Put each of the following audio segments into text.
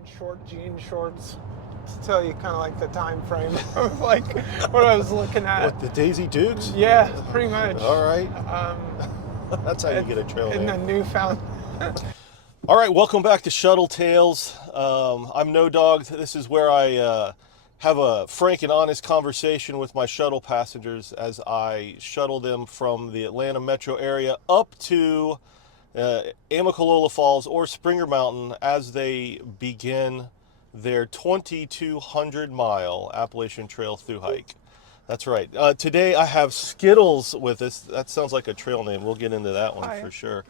wearing short jean shorts to tell you kind of like the time frame of like what I was looking at. What, the Daisy Dukes? Yeah, pretty much. All right. That's how you get a trail in name. the newfound. All right, welcome back to Shuttle Tales. I'm No Dog. This is where I have a frank and honest conversation with my shuttle passengers as I shuttle them from the Atlanta metro area up to Amicalola Falls or Springer Mountain as they begin their 2,200-mile Appalachian Trail thru-hike. That's right. Today I have Skittles with us. That sounds like a trail name. We'll get into that one for sure.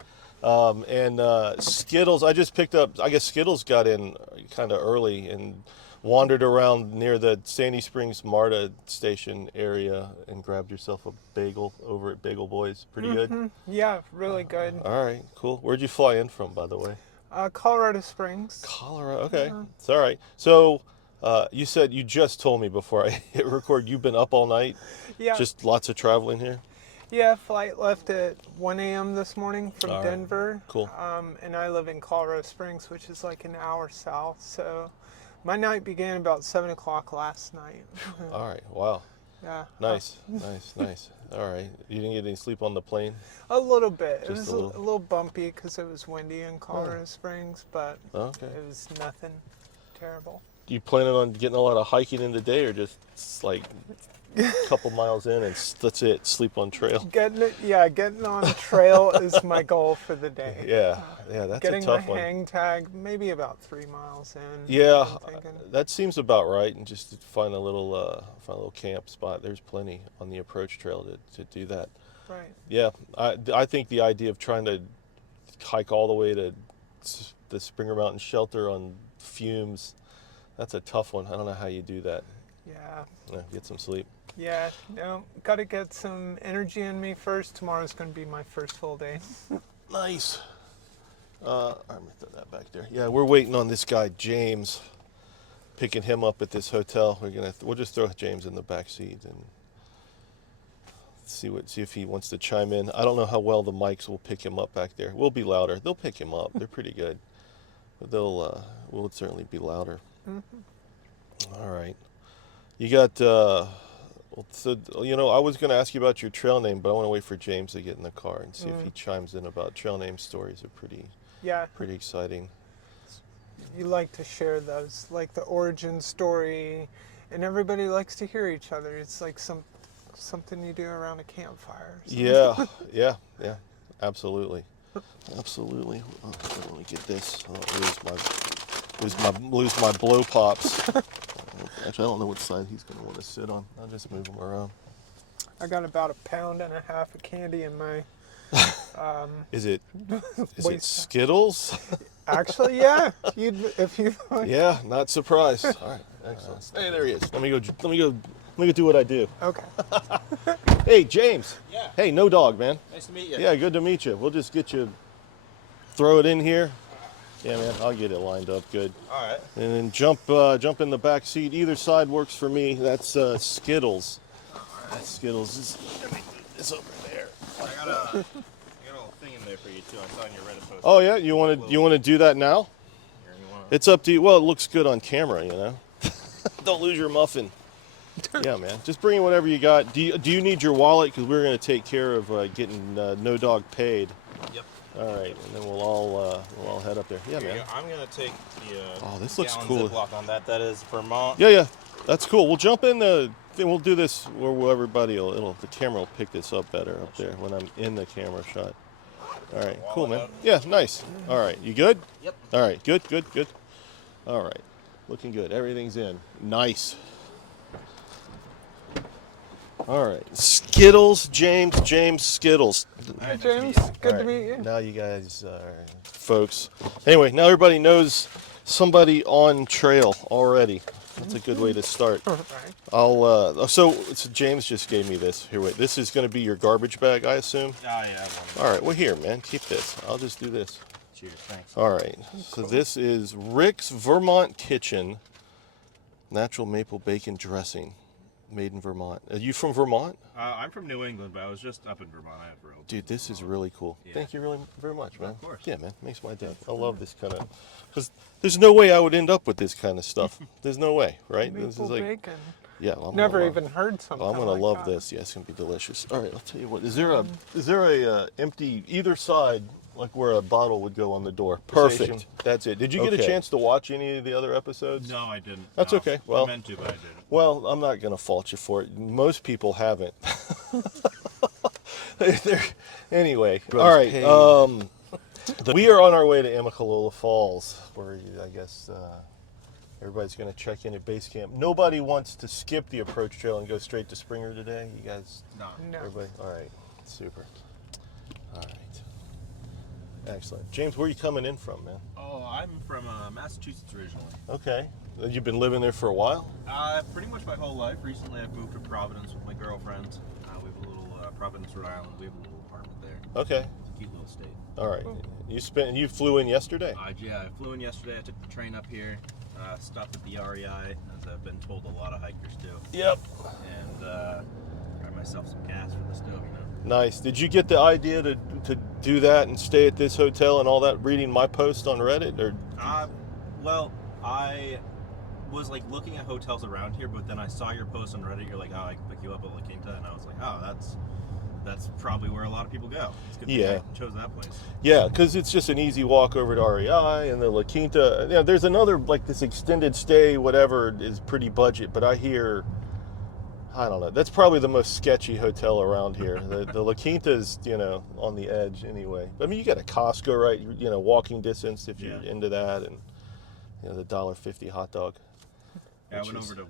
Skittles, I just picked up, I guess Skittles got in kind of early and wandered around near the Sandy Springs MARTA station area and grabbed yourself a bagel over at Bagel Boys. Pretty good? Yeah, really good. All right, cool. Where'd you fly in from, by the way? Colorado Springs. Colorado, okay. It's all right. So, you said, you just told me before I hit record, you've been up all night? Yeah. Just lots of traveling here? Yeah, flight left at 1 a.m. this morning from All right. Denver. Cool. And I live in Colorado Springs, which is like an hour south. So my night began about 7 o'clock last night. All right, wow. Yeah. Nice. All right. You didn't get any sleep on the plane? A little bit. It Just was a little? a little bumpy because it was windy in Colorado Springs, but Okay. it was nothing terrible. You planning on getting a lot of hiking in the day, or just like a couple miles in and that's it, sleep on trail? Getting on trail is my goal for the day. Yeah, that's Getting a tough my one. hang tag, maybe about 3 miles in. Yeah, I'm thinking. that seems about right. And just to find a little camp spot. There's plenty on the approach trail to do that. Right. Yeah, I think the idea of trying to hike all the way to the Springer Mountain shelter on fumes, that's a tough one. I don't know how you do that. Yeah. Get some sleep. Yeah, got to get some energy in me first. Tomorrow's going to be my first full day. Nice. I'm gonna throw that back there. Yeah, we're waiting on this guy James, picking him up at this hotel. We'll just throw James in the back seat and see if he wants to chime in. I don't know how well the mics will pick him up back there. We'll be louder. They'll pick him up. They're pretty good, but we'll certainly be louder. All right. You got. So, I was going to ask you about your trail name, but I want to wait for James to get in the car and see if he chimes in about trail name stories. Are pretty exciting. You like to share those, like the origin story, and everybody likes to hear each other. It's like something you do around a campfire. Yeah, absolutely. Let me get this. I don't lose my blow pops. Actually, I don't know what side he's going to want to sit on. I'll just move him around. I got about 1.5 pounds of candy in my. Is it Skittles? Actually, yeah. If you. Yeah, not surprised. All right, excellent. Hey, there he is. Let me go do what I do. Okay. Hey, James. Yeah. Hey, No Dog, man. Nice to meet you. Yeah, good to meet you. We'll just get you, throw it in here. Yeah, man, I'll get it lined up good. All right. And then jump in the back seat. Either side works for me. That's Skittles. That's Skittles. Let me put this over there. I got a little thing in there for you too. I saw in your Reddit post. Oh yeah, you want to do that now? It's up to you. Well, it looks good on camera, Don't lose your muffin. Yeah, man. Just bring in whatever you got. Do you need your wallet? Because we're going to take care of getting No Dog paid. Yep. All right, and then we'll all head up there. Yeah, man. I'm gonna take the this looks gallon cool. Ziploc on that. That is Vermont. Yeah, that's cool. We'll jump in the thing. We'll do this where everybody the camera will pick this up better up there when I'm in the camera shot. All right, cool, man. Yeah, nice. All right, you good? Yep. All right, good. All right, looking good. Everything's in. Nice. All right, Skittles, James, Skittles. Hey, James. Good to meet you. Now you guys are folks. Anyway, now everybody knows somebody on trail already. That's a good way to start. Right. So James just gave me this. Here, wait. This is going to be your garbage bag, I assume? Oh, yeah. All right, well, here, man. Keep this. I'll just do this. Cheers. Thanks. All right. So this is Rick's Vermont Kitchen Natural Maple Bacon Dressing. Made in Vermont. Are you from Vermont? I'm from New England, but I was just up in Vermont. I have relatives. Dude, this is really cool. Yeah. Thank you really very much, man. Of course. Yeah, man. Makes my day. I love this kind of... Because there's no way I would end up with this kind of stuff. There's no way, right? This Maple is like... bacon. Yeah, I'm Never gonna even heard something I'm gonna like love that. this. Yeah, it's gonna be delicious. All right, I'll tell you what. Is there a empty either side, like where a bottle would go on the door? Perfect. That's it. Did you get a chance to watch any of the other episodes? No, I didn't. That's no. okay. Well, I meant to, but I didn't. Well, I'm not gonna fault you for it. Most people haven't. Anyway, all right. We are on our way to Amicalola Falls, where I guess everybody's going to check in at base camp. Nobody wants to skip the approach trail and go straight to Springer today. You guys, No. everybody, all right, super. All right, excellent. James, where are you coming in from, man? Oh, I'm from Massachusetts originally. Okay, you've been living there for a while. Pretty much my whole life. Recently, I've moved to Providence with my girlfriend. We have a little Providence, Rhode Island. We have a little apartment there. Okay, It's a cute little state. all right. You flew in yesterday. Yeah, I flew in yesterday. I took the train up here. Stopped at the REI, as I've been told a lot of hikers do. Yep. And got myself some gas for the stove, you know. Nice. Did you get the idea to do that and stay at this hotel and all that, reading my post on Reddit? Or well, I was like looking at hotels around here, but then I saw your post on Reddit. You're like, oh, I can pick you up at La Quinta, and I was like, oh, that's probably where a lot of people go. It's good Yeah. I chose that place. yeah, because it's just an easy walk over to REI and the La Quinta. Yeah, there's another, like this extended stay, whatever, is pretty budget, but I hear, I don't know, that's probably the most sketchy hotel around here. The La Quinta is, on the edge anyway. I mean, you got a Costco, right? Walking distance if you're into that, and the $1.50 hot dog. Yeah, I went over to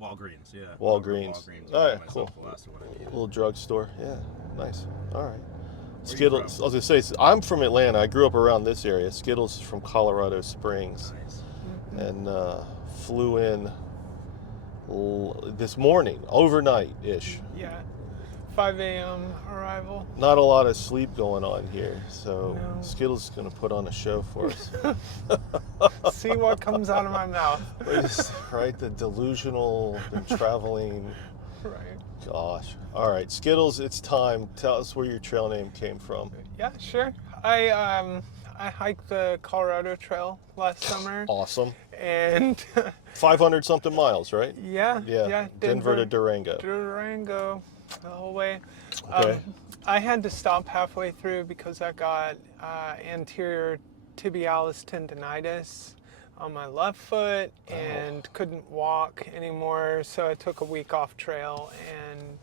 Walgreens, yeah. Walgreens. Walgreens. All right, Myself cool. the last of what I needed. Little drugstore. Yeah, nice. All right. Where you Skittles. I was gonna say, I'm from Atlanta. I grew up around this area. Skittles is from Colorado Springs, Nice. and flew in this morning, overnight-ish. Yeah. 5 a.m. arrival. Not a lot of sleep going on here, so No. Skittles is gonna put on a show for us. See what comes out of my mouth. Right, the delusional, been traveling. Right. Gosh. All right, Skittles, it's time. Tell us where your trail name came from. Yeah, sure. I hiked the Colorado Trail last summer, Awesome. and 500 something miles, right? yeah, Denver to Durango. Durango, the whole way. Okay. I had to stop halfway through because I got anterior tibialis tendonitis on my left foot and couldn't walk anymore. So I took a week off trail and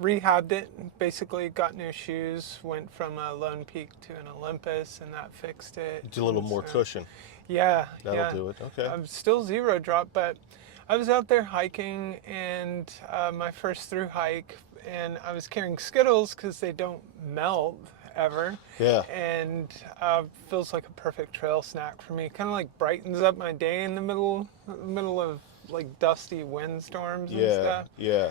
rehabbed it. Basically got new shoes, went from a Lone Peak to an Olympus, and that fixed it. Do a little And more so- cushion. Yeah, That'll yeah. do it. Okay. I'm still zero drop, but I was out there hiking and my first through hike, and I was carrying Skittles because they don't melt ever. Yeah. And feels like a perfect trail snack for me. Kind of like brightens up my day in the middle of like dusty windstorms and stuff. Yeah.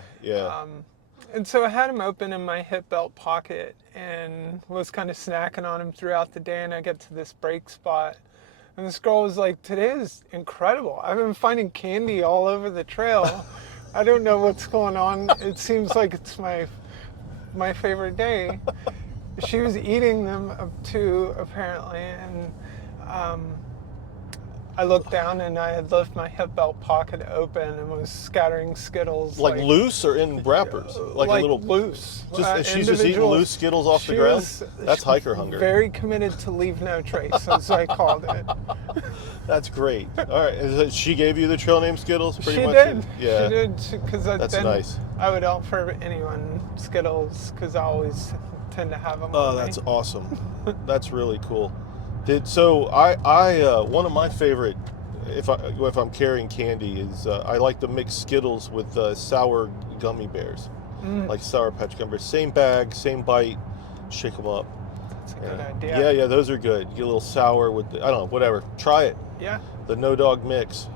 And so I had them open in my hip belt pocket and was kind of snacking on them throughout the day. And I get to this break spot, and this girl was like, "Today is incredible. I've been finding candy all over the trail. I don't know what's going on. It seems like it's my favorite day." She was eating them too, apparently, and I looked down and I had left my hip belt pocket open and was scattering Skittles. Like loose or in wrappers? Like a little loose. She's just eating loose Skittles off the ground? That's hiker hunger. Very committed to leave no trace, as I called it. That's great. All right. She gave you the trail name Skittles? She Pretty much. did. Yeah. She did. Because That's nice. I would offer anyone Skittles because I always tend to have them. Oh, on that's me. awesome. That's really cool. I one of my favorite, if I'm carrying candy, is I like to mix Skittles with sour gummy bears, like Sour Patch gummy bears. Same bag, same bite, shake them up. That's a good idea. Yeah, those are good. You get a little sour with, I don't know, whatever. Try it. Yeah. The No Dog Mix.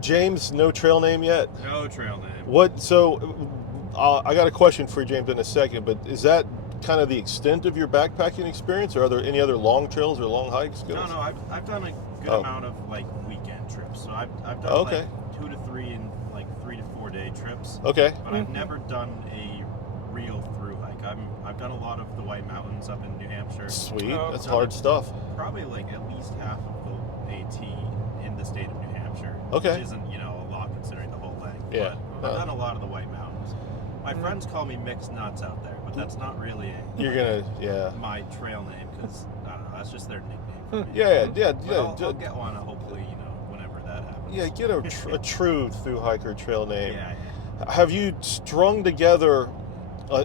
James, no trail name yet? No trail name. What? So, I got a question for you, James, in a second. But is that kind of the extent of your backpacking experience, or are there any other long trails or long hikes? No, I've done a good Oh. amount of like weekend trips. So I've done Okay. like 2 to 3 and like 3 to 4 day trips. Okay. But I've never done a real through hike. I've done a lot of the White Mountains up in New Hampshire. Sweet. Oh, That's okay. hard stuff. Probably like at least half of the AT in the state of New Hampshire. Okay. Which isn't, you know, a lot considering the whole thing. Yeah. But I've done a lot of the White Mountains. My friends call me mixed nuts out there, but that's not really You're gonna, yeah. my trail name because I don't know. That's just their nickname for me. Yeah. But I'll get one. Hopefully, you know, whenever that happens. Yeah, get a true through hiker trail name. Yeah. Have you strung together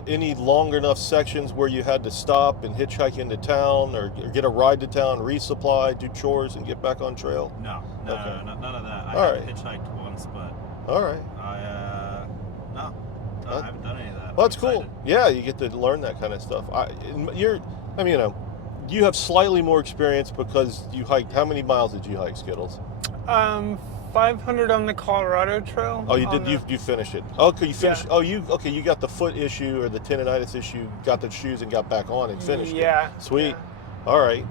any long enough sections where you had to stop and hitchhike into town, or get a ride to town, resupply, do chores, and get back on trail? No, Okay. none of that. All I right. hitchhiked once, but All right. no, I haven't done any of that. Well, I'm that's cool. excited. Yeah, you get to learn that kind of stuff. You have slightly more experience because you hiked. How many miles did you hike, Skittles? 500 on the Colorado Trail. Oh, you on did. the- You finished it. Okay, you finished. Yeah. Oh, you got the foot issue or the tendonitis issue. Got the shoes and got back on and finished it. Yeah. Sweet. yeah. All right.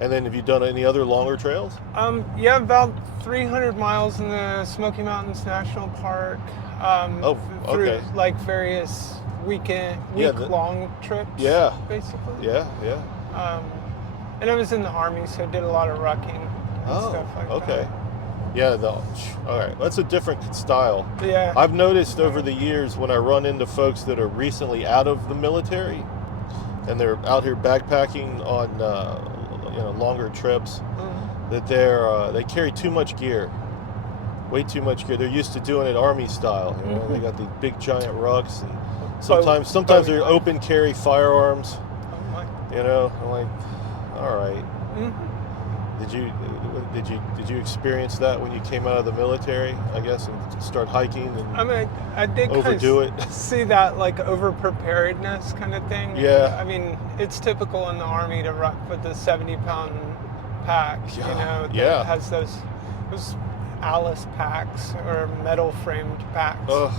And then have you done any other longer trails? Yeah, about 300 miles in the Smoky Mountains National Park. Oh, through okay. like various Yeah, the- week-long trips. Yeah. Basically. Yeah. And I was in the Army, so I did a lot of rucking and stuff like okay. Yeah. All right. That's a different style. that. Yeah. I've noticed over the years when I run into folks that are recently out of the military, and they're out here backpacking on longer trips, that they carry too much gear, way too much gear. They're used to doing it Army style. You know, they got these big giant rucks, and sometimes they're open carry firearms. Oh, my. You know, I'm like, all right. Mhm. Did you experience that when you came out of the military? I guess, and start hiking and I mean, I did overdo kind it. of see that like over preparedness kind of thing. Yeah. I mean, it's typical in the Army to rock with the 70-pound pack. Yeah, You know, that yeah. has those Alice packs or metal framed packs, Ugh.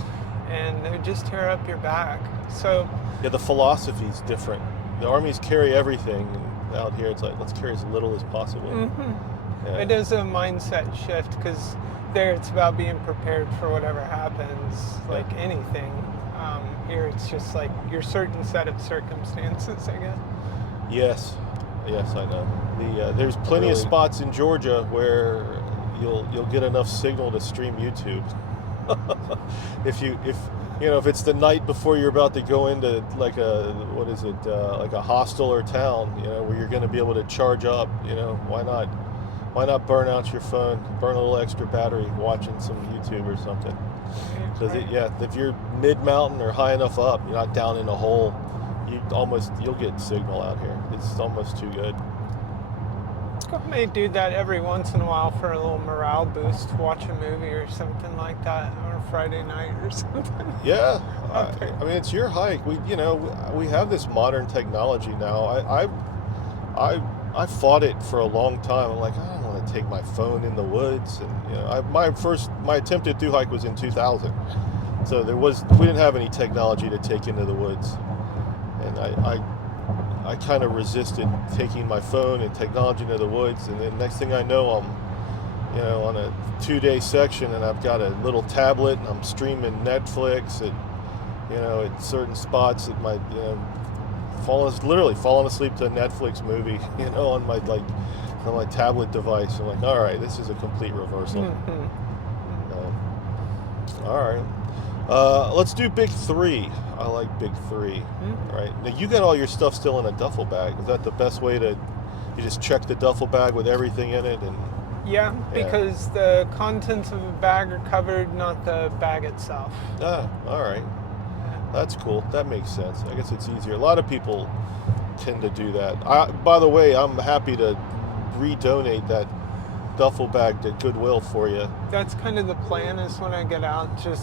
and they just tear up your back. So Yeah, the philosophy's different. The armies carry everything, and out here it's like, let's carry as little as possible. Yeah. it is a mindset shift because there it's about being prepared for whatever happens, like anything. Here it's just like your certain set of circumstances, I guess. Yes, I know. There's plenty of spots in Georgia where you'll get enough signal to stream YouTube. if it's the night before you're about to go into like like a hostel or town, where you're going to be able to charge up, why not burn out your phone, burn a little extra battery watching some YouTube or something? Because if you're mid-mountain or high enough up, you're not down in a hole, you'll get signal out here. It's almost too good. I may do that every once in a while for a little morale boost, watch a movie or something like that, or a Friday night or something. Yeah, Okay. I mean, it's your hike. We have this modern technology now. I fought it for a long time. I'm like, I don't want to take my phone in the woods, and my attempted through hike was in 2000, so we didn't have any technology to take into the woods, and I kind of resisted taking my phone and technology into the woods, and then next thing I know, I'm on a 2-day section, and I've got a little tablet, and I'm streaming Netflix at certain spots at my literally falling asleep to a Netflix movie on my tablet device. I'm like, all right, this is a complete reversal. All right, let's do big three. I like big three. Right now, you got all your stuff still in a duffel bag. Is that the best way to? You just check the duffel bag with everything in it, and Yeah, because the contents of the bag are covered, not the bag itself. all right. That's cool. That makes sense. I guess it's easier. A lot of people tend to do that. By the way, I'm happy to redonate that duffel bag to Goodwill for you. That's kind of the plan, is when I get out, just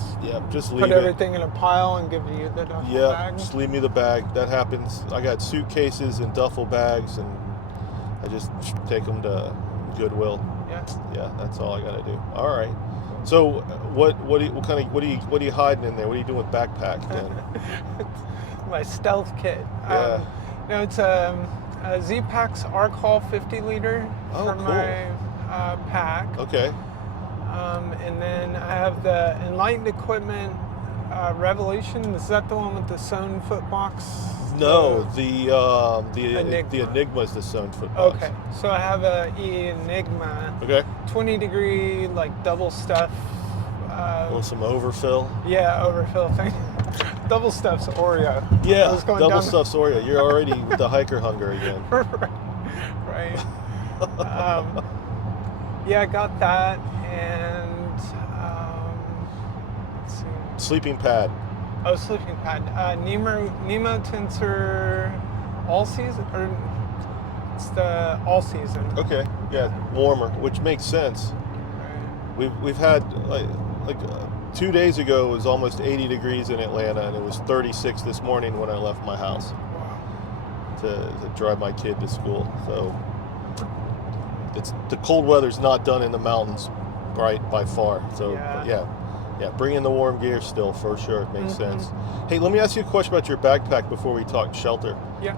Just leave put it. everything in a pile and give you the duffel Yeah, bag. just leave me the bag. That happens. I got suitcases and duffel bags, and I just take them to Goodwill. Yeah, that's all I got to do. All right. So what are you hiding in there? What are you doing with backpack then? my stealth kit. Yeah. No, it's a Z-Packs Arc Haul 50 liter Oh, for cool. my pack. Okay. And then I have the Enlightened Equipment Revolution. Is that the one with the sewn foot box? No, the Enigma. Enigma is the sewn foot box. Okay, so I have a Enigma, Okay. 20 degree like double stuff. A little some overfill. Yeah, overfill thing. Double stuff's Oreo. I Yeah, was going double down- stuffed Oreo. You're already with the hiker hunger again. Right. Yeah, I got that, and let's see. Sleeping pad. Oh, sleeping pad. Nemo Tensor All Season, or it's the All Season. Okay. Yeah, warmer, which makes sense. Right. We've had like 2 days ago it was almost 80 degrees in Atlanta, and it was 36 this morning when I left my house Wow. to drive my kid to school. So it's the cold weather's not done in the mountains, right, by far. So Yeah. yeah, bring in the warm gear still for sure. It makes Mhm. sense. Hey, let me ask you a question about your backpack before we talk shelter. Yeah.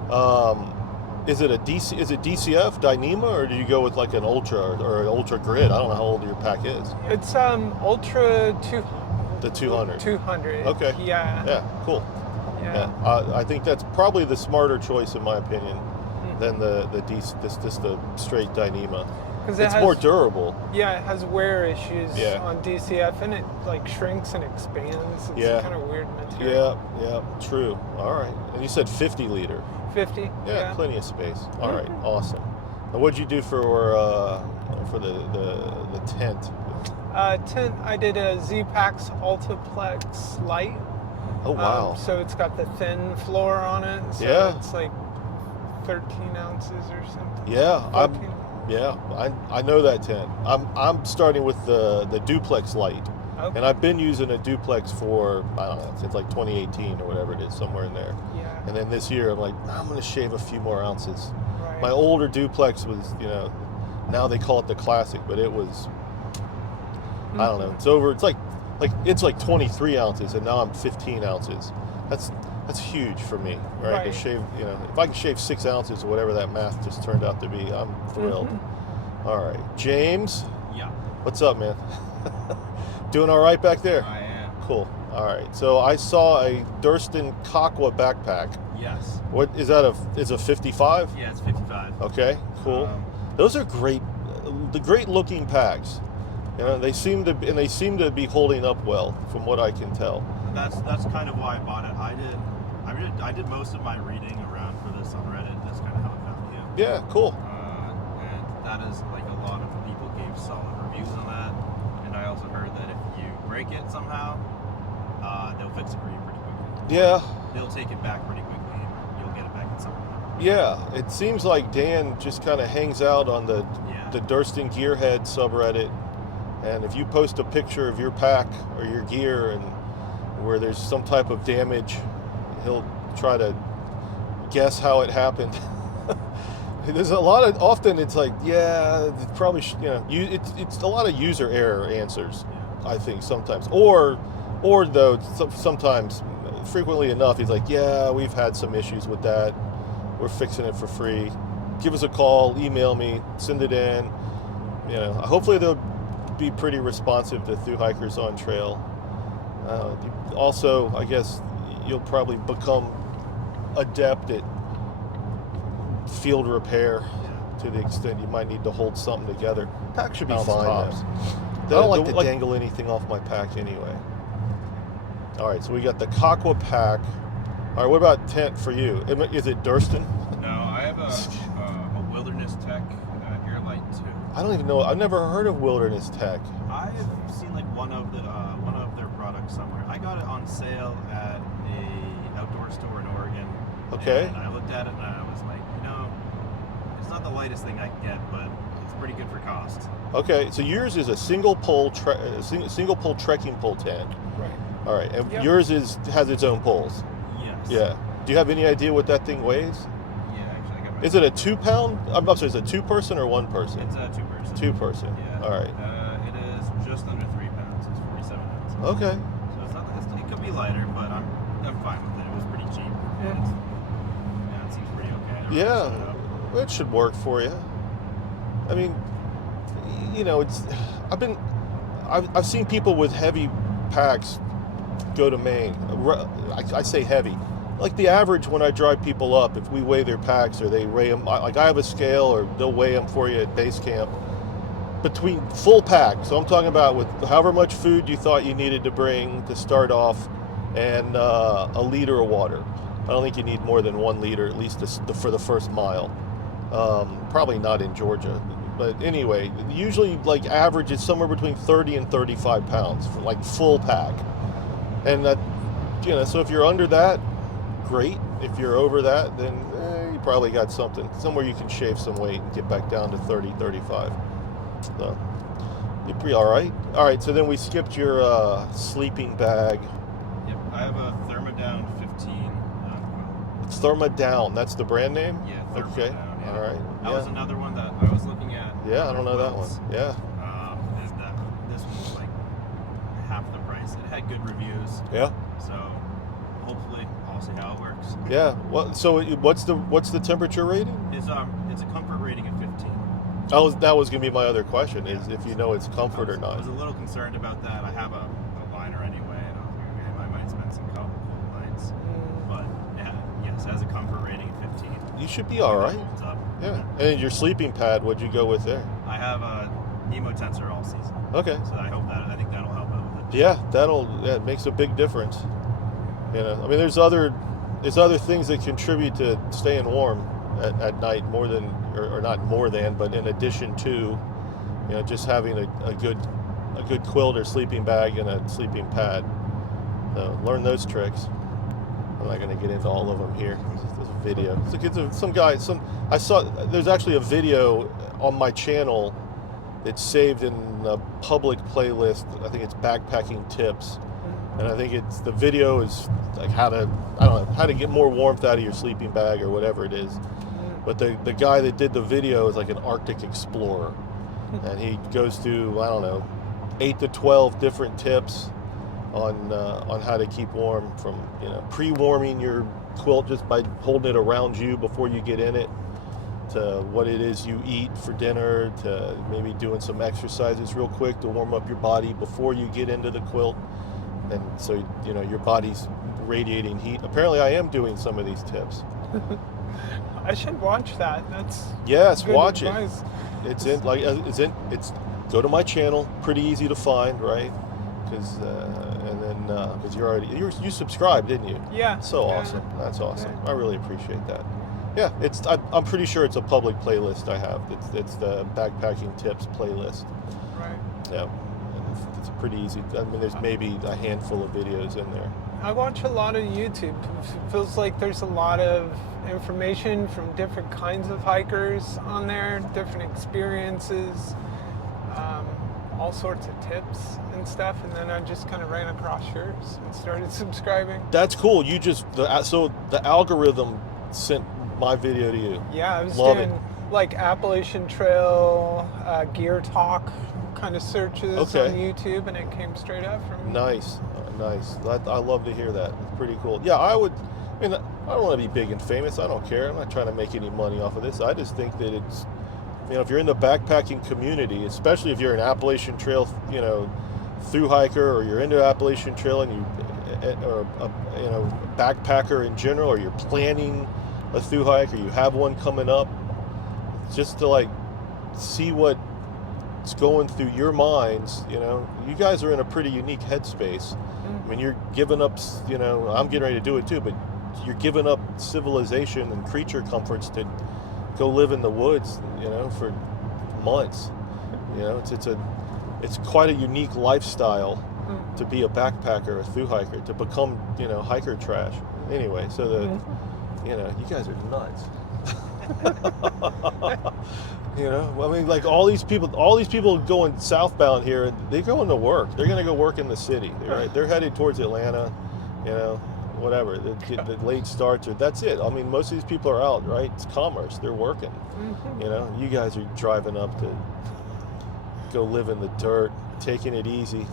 Is it DCF Dyneema, or do you go with like an Ultra or an Ultra Grid? I don't know how old your pack is. It's Ultra 200. The 200. 200. Okay. Yeah. Yeah, cool. Yeah. Yeah, I think that's probably the smarter choice in my opinion than the straight Dyneema. 'Cause It's more durable. Yeah, it has wear issues Yeah. on DCF, and it like shrinks and expands. It's Yeah. kind of weird material. Yeah, true. All right. And you said 50 liter. 50. Yeah, plenty of space. All right, Mhm. awesome. Now, what'd you do for the tent? Tent, I did a Z-Packs Altaplex Light. Oh wow. So it's got the thin floor on it. So Yeah. it's like 13 ounces or something. Yeah, 14. I know that tent. I'm starting with the duplex light, Okay. and I've been using a duplex for I don't know since like 2018 or whatever it is, somewhere in there. Yeah. And then this year I'm like I'm gonna shave a few more ounces. Right. My older duplex was now they call it the classic, but it was I don't know. It's over. It's like 23 ounces, and now I'm 15 ounces. That's huge for me, right? To Right. shave, if I can shave 6 ounces or whatever that math just turned out to be, I'm thrilled. All right, James, Yeah, what's up, man? Doing all right back there? I am. Cool. All right. So I saw a Durston Kakwa backpack. Yes. What is that? Is a 55? Yeah, it's 55. Okay. Cool. Those are great. The great looking packs. They seem to be holding up well, from what I can tell. That's kind of why I bought it. I did most of my reading around for this on Reddit. That's kind of how I found you. Yeah. Cool. And that is like a lot of people gave solid reviews on that. And I also heard that if you break it somehow, they'll fix it for you pretty quickly. Yeah. They'll take it back pretty quickly, and you'll get it back in some way. Yeah. It seems like Dan just kind of hangs out on the Durston Gearhead subreddit, and if you post a picture of your pack or your gear and where there's some type of damage, he'll try to guess how it happened. There's often it's like, yeah, it probably it's a lot of user error answers, I think sometimes, or though sometimes, frequently enough, he's like, yeah, we've had some issues with that, we're fixing it for free, give us a call, email me, send it in. Hopefully they'll be pretty responsive to thru-hikers on trail. Also, I guess you'll probably become adept at field repair to the extent you might need to hold something together. Pack should be fine. I don't like to dangle anything off my pack anyway. All right, so we got the Kakwa pack. All right, what about tent for you? Is it Durston? No, I have a Wilderness Tech Airlight too. I don't even know. I've never heard of Wilderness Tech. I've seen like one of their products somewhere. I got it on sale at a outdoor store in Oregon. Okay. And I looked at it and I was like, it's not the lightest thing I can get, but it's pretty good for cost. Okay, so yours is a single pole trekking pole tent. Right. All right, and Yep. yours has its own poles. Yes. Yeah. Do you have any idea what that thing weighs? Yeah, actually, I got my. Is it a 2 pound? I'm sorry, is it 2 person or 1 person? It's a 2-person. 2 person. Yeah. All right. It is just under 3 pounds. It's 47 ounces. Okay. So it could be lighter, but I'm fine with it. It was pretty cheap. Yeah, it seems pretty okay. I Yeah, set it up. it should work for you. I mean, you know, I've seen people with heavy packs go to Maine. I say heavy. Like the average when I drive people up, if we weigh their packs or they weigh them, like I have a scale or they'll weigh them for you at base camp. Between full pack, so I'm talking about with however much food you thought you needed to bring to start off, and a liter of water. I don't think you need more than 1 liter, at least for the first mile. Probably not in Georgia, but anyway, usually like average is somewhere between 30 and 35 pounds for like full pack. And that, you know, so if you're under that, great. If you're over that, then you probably got somewhere you can shave some weight and get back down to 30, 35. So you're pretty all right. All right, so then we skipped your sleeping bag. Yep, I have a Thermodown 15. It's Thermodown. That's the brand name? Yeah, Thermodown. Okay. Yeah. All right. That was another one that I was looking at. Yeah, I don't know that one. Yeah. This one was like half the price. It had good reviews. Yeah. So hopefully I'll see how it works. Yeah. So what's the temperature rating? It's a comfort rating of 15. That was going to be my other question, is if you know it's comfort or I not. was a little concerned about that. I have a liner anyway, and I was like, okay, I might spend some cold nights. But yes, it has a comfort rating of 15. You should be all right. It holds up. Yeah. And your sleeping pad, what'd you go with there? I have a Nemo Tensor all season. Okay. So I think that'll help out with it. Yeah, it makes a big difference. You know, I mean, there's other things that contribute to staying warm at night more than, or not more than, but in addition to, you know, just having a good quilt or sleeping bag and a sleeping pad. So learn those tricks. I'm not going to get into all of them here. There's a video. I saw there's actually a video on my channel. It's saved in a public playlist. I think it's backpacking tips, and I think the video is like how to get more warmth out of your sleeping bag or whatever it is. But the guy that did the video is like an Arctic explorer, and he goes through, I don't know, 8 to 12 different tips on how to keep warm, from, you know, pre-warming your quilt just by holding it around you before you get in it, to what it is you eat for dinner, to maybe doing some exercises real quick to warm up your body before you get into the quilt, and so, you know, your body's radiating heat. Apparently I am doing some of these tips. I should watch that. That's Yes, good watch advice. it. It's go to my channel, pretty easy to find, right? Because you subscribed, didn't you? Yeah. So yeah. awesome. That's awesome. Yeah. I really appreciate that. Yeah, I'm pretty sure it's a public playlist I have. It's the backpacking tips playlist. Right. Yeah, and it's pretty easy. I mean, there's maybe a handful of videos in there. I watch a lot of YouTube. It feels like there's a lot of information from different kinds of hikers on there, different experiences, all sorts of tips and stuff. And then I just kind of ran across yours and started subscribing. That's cool. So the algorithm sent my video to you. Yeah, I was Love doing it. like Appalachian Trail, gear talk kind of searches on YouTube, and it came straight up from. Nice. I love to hear that. It's pretty cool. Yeah, I don't want to be big and famous. I don't care. I'm not trying to make any money off of this. I just think that it's, you know, if you're in the backpacking community, especially if you're an Appalachian Trail, you know, thru hiker, or you're into Appalachian Trail and or you know, backpacker in general, or you're planning a thru hike, or you have one coming up, just to like see what's going through your minds. You know, you guys are in a pretty unique headspace. I mean, you're giving up, you know, I'm getting ready to do it too, but you're giving up civilization and creature comforts to go live in the woods, you know, for months. You know, it's quite a unique lifestyle to be a backpacker, a thru hiker, to become, you know, hiker trash. Anyway, so you know, you guys are nuts. You know, I mean, like all these people going southbound here, they go into work. They're going to go work in the city, right? They're headed towards Atlanta, you know, whatever. The late starts, or that's it. I mean, most of these people are out, right? It's commerce. They're working. You know, you guys are driving up to go live in the dirt. taking it easy.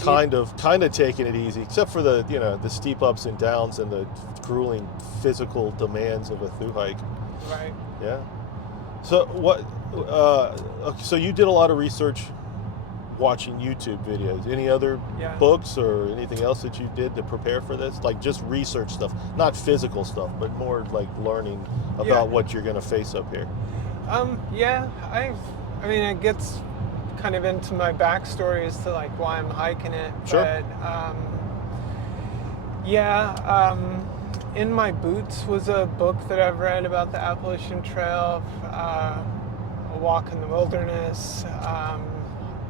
kind of taking it easy, except for the the steep ups and downs and the grueling physical demands of a thru hike. Right. Yeah. So what? Okay, so you did a lot of research watching YouTube videos. Any other Yeah. books or anything else that you did to prepare for this? Like just research stuff, not physical stuff, but more like learning about Yeah. what you're going to face up here. Yeah, I mean, it gets kind of into my backstory as to like why I'm hiking it. Sure. But, In My Boots was a book that I've read about the Appalachian Trail, A Walk in the Wilderness,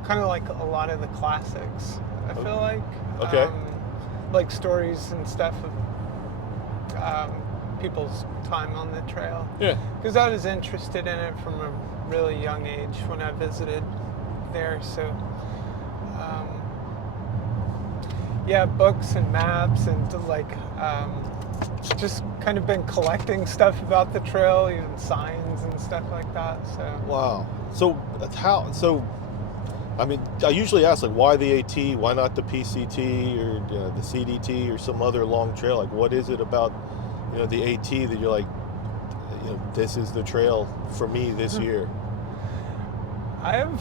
kind of like a lot of the classics, I feel like. Okay. Like stories and stuff of people's time on the trail. Yeah. Because I was interested in it from a really young age when I visited there. So, yeah, books and maps and like just kind of been collecting stuff about the trail, even signs and stuff like that. So. Wow. So how? So, I mean, I usually ask like, why the AT? Why not the PCT or the CDT or some other long trail? Like, what is it about the AT that you're like, this is the trail for me this year? I've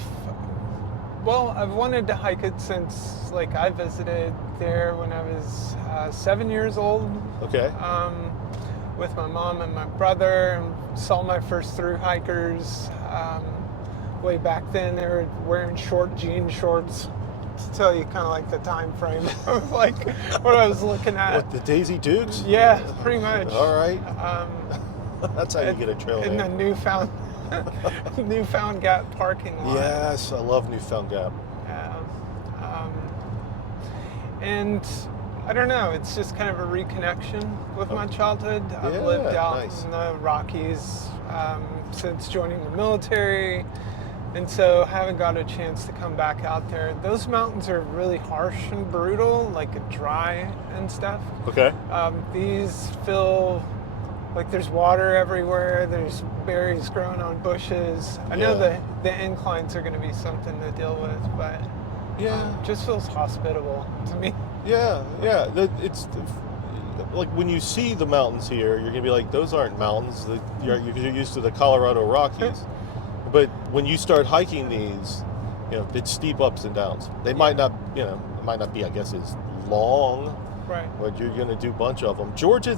wanted to hike it since like I visited there when I was 7 years old. Okay. With my mom and my brother, and saw my first thru hikers. Way back then, they were wearing short jean shorts. To tell you kind of like the time frame of like what I was looking at. What, the Daisy Dukes? Yeah, pretty much. All right. That's how you get a trail in the name. Newfound Gap parking lot. Yes, I love Newfound Gap. Yeah. And I don't know, it's just kind of a reconnection with my childhood. I've Yeah, lived out nice. in the Rockies since joining the military, and so haven't got a chance to come back out there. Those mountains are really harsh and brutal, like dry and stuff. Okay. These feel like there's water everywhere, there's berries growing on bushes. I know Yeah. the inclines are going to be something to deal with, but Yeah. just feels hospitable to me. Yeah. It's like when you see the mountains here, you're gonna be like, those aren't mountains. You're used to the Colorado Rockies. But when you start hiking these, it's steep ups and downs. They might not, it might not be, I guess, as long, Right. but you're gonna do a bunch of them. Georgia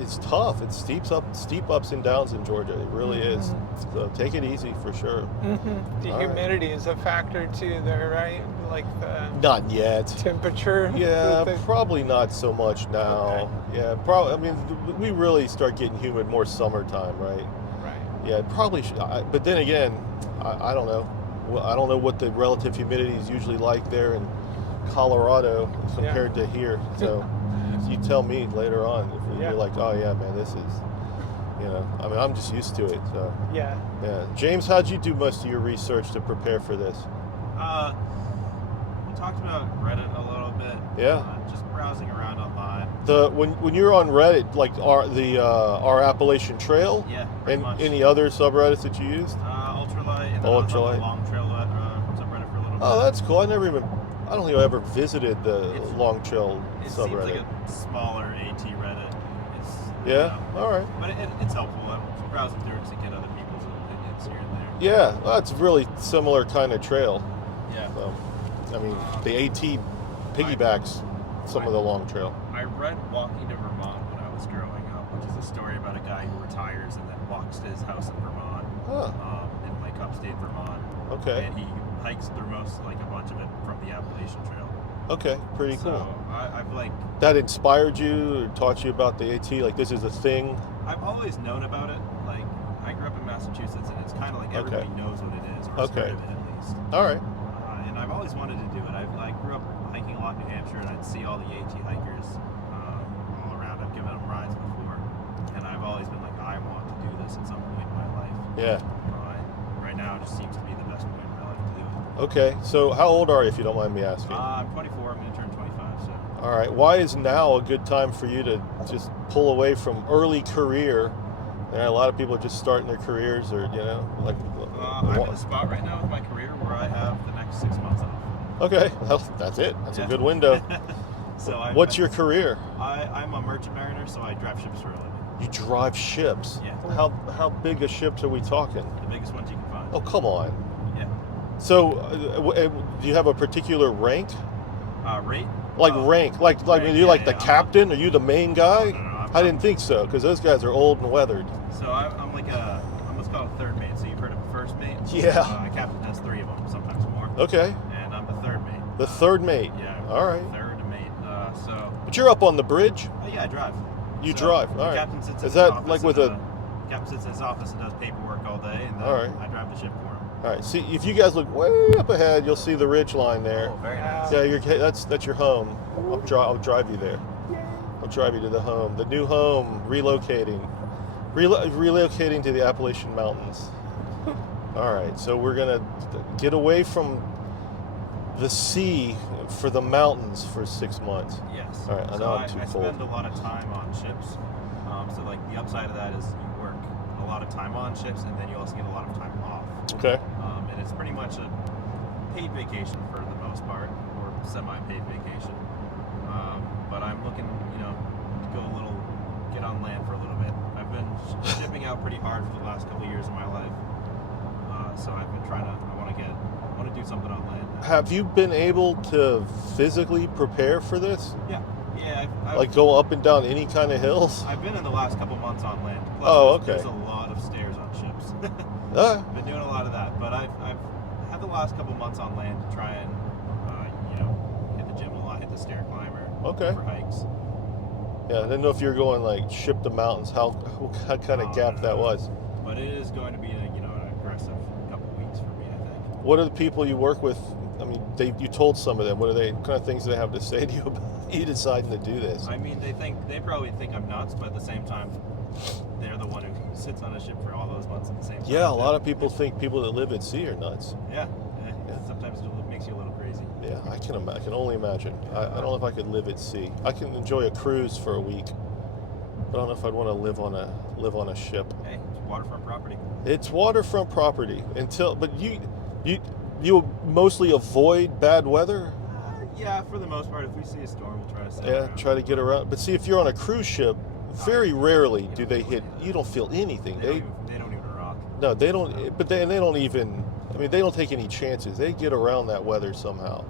it's tough. It's steep ups and downs in Georgia. It really is. So take it easy for sure. The All right. humidity is a factor too there, right? Like the Not yet. temperature. Yeah, the- probably not so much now. Okay. Yeah, probably. I mean, we really start getting humid more summertime, right? Right. Yeah, it probably should. But then again, I don't know. Well, I don't know what the relative humidity is usually like there in Colorado compared to here. So you tell me later on if you're like, oh yeah, man, this is, I mean, I'm just used to it. So Yeah. yeah. James, how'd you do most of your research to prepare for this? We talked about Reddit a little bit. Yeah. Just browsing around online. When you're on Reddit, like our Appalachian Trail, Yeah, pretty and much. any other subreddits that you used? Ultralight, and then I was on Ultralight. the Long Trail subreddit for a little bit. Oh, that's cool. I don't think I ever visited the It's- Long Trail It seems subreddit. like a smaller AT Reddit. It's, Yeah. All right. But it's helpful. I'm browsing through it to get other people's opinions here and there. Yeah, well, that's really similar kind of trail. Yeah. So, I mean, the AT piggybacks some of the Long Trail. I read Walking to Vermont when I was growing up, which is a story about a guy who retires and then walks to his house in Vermont, Huh. in like upstate Vermont. Okay. And he hikes through like a bunch of it from the Appalachian Trail. Okay. Pretty So cool. I've like That inspired you or taught you about the AT? Like this is a thing? I've always known about it. Like I grew up in Massachusetts, and it's kind of like everybody knows what it is, or has Okay. heard of it at least. All right. And I've always wanted to do it. I grew up hiking a lot in New Hampshire, and I'd see all the AT hikers all around. I've given them rides before, and I've always been like, I want to do this at some point in my life. Yeah. Right now, it just seems to be the best point in my life to do it. Okay. So how old are you, if you don't mind me asking? I'm 24. I'm going to turn 25. So All right. Why is now a good time for you to just pull away from early career There are a lot of people just starting their careers, or like. I'm in a spot right now with my career where I have the next 6 months off. Okay, well, that's it. That's a good window. So What's your career? I'm a merchant mariner, so I drive ships for a living. You drive ships. Yeah. How big a ships are we talking? The biggest ones you can find. Oh, come on. Yeah. So, do you have a particular rank? Rate? Like rank? Like are you like the captain? Are you the main guy? No. I didn't think so, because those guys are old and weathered. So I'm like I'm what's called a third mate. So you've heard of a first mate? Yeah. A captain has 3 of them, sometimes more. Okay. And I'm the third mate. The third mate. Yeah. All right. Third mate. But you're up on the bridge. Yeah, I drive. You drive. All right. Captain sits in Is his that office like with a? Captain sits in his office and does paperwork all day, and then All right. I drive the ship for him. All right. See, if you guys look way up ahead, you'll see the ridge line there. Oh, very nice. Yeah, that's your home. I'll drive you there. I'll drive you to the home, the new home, relocating to the Appalachian Mountains. All right, so we're gonna get away from the sea for the mountains for 6 months. Yes. All right, I know I'm too cold. I spend a lot of time on ships. So like the upside of that is you work a lot of time on ships, and then you also get a lot of time off. Okay. And it's pretty much a paid vacation for the most part, or semi-paid vacation. But I'm looking, to get on land for a little bit. I've been shipping out pretty hard for the last couple of years of my life. So I've been I want to do something on land now. Have you been able to physically prepare for this? Yeah. I've Like go up and down any kind of hills? I've been in the last couple months on land. Plus, Oh, there's okay. a lot of stairs on ships. Ah, Been doing a lot of that, but I've had the last couple months on land to try and hit the gym a lot, hit the stair climber, Okay. for hikes. yeah, I didn't know if you were going like ship to mountains, what kind of gap that was. But it is going to be an aggressive couple weeks for me, I think. What are the people you work with? I mean, you told some of them. What kind of things do they have to say to you about you deciding to do this? I mean, they probably think I'm nuts, but at the same time, they're the one who sits on a ship for all those months at the same time. Yeah, a lot of people think people that live at sea are nuts. Yeah. Sometimes it makes you a little crazy. Yeah, I can only imagine. I don't know if I could live at sea. I can enjoy a cruise for a week, but I don't know if I'd want to live on a ship. Hey, it's waterfront property. It's waterfront property but you mostly avoid bad weather. Yeah, for the most part, if we see a storm, we'll try to sail Yeah, around. try to get around. But see, if you're on a cruise ship, very rarely do they hit. You don't feel anything. They don't even rock. No, they don't. But they don't even. I mean, they don't take any chances. They get around that weather somehow.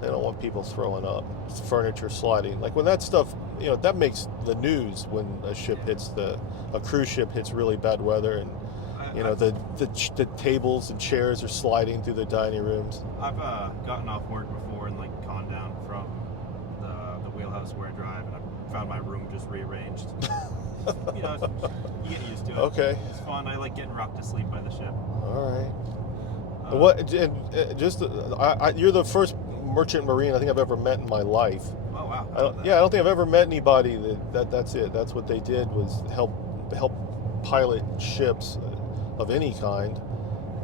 They don't want people throwing up, furniture sliding. Like when that stuff, that makes the news when a cruise ship hits really bad weather, and the tables and chairs are sliding through the dining rooms. I've gotten off work before and gone down from the wheelhouse where I drive, and I found my room just rearranged. You get used to it. Okay. It's fun. I like getting rocked to sleep by the ship. All right. You're the first merchant marine I think I've ever met in my life. Oh wow. I don't think I've ever met anybody that's it. That's what they did was help pilot ships of any kind.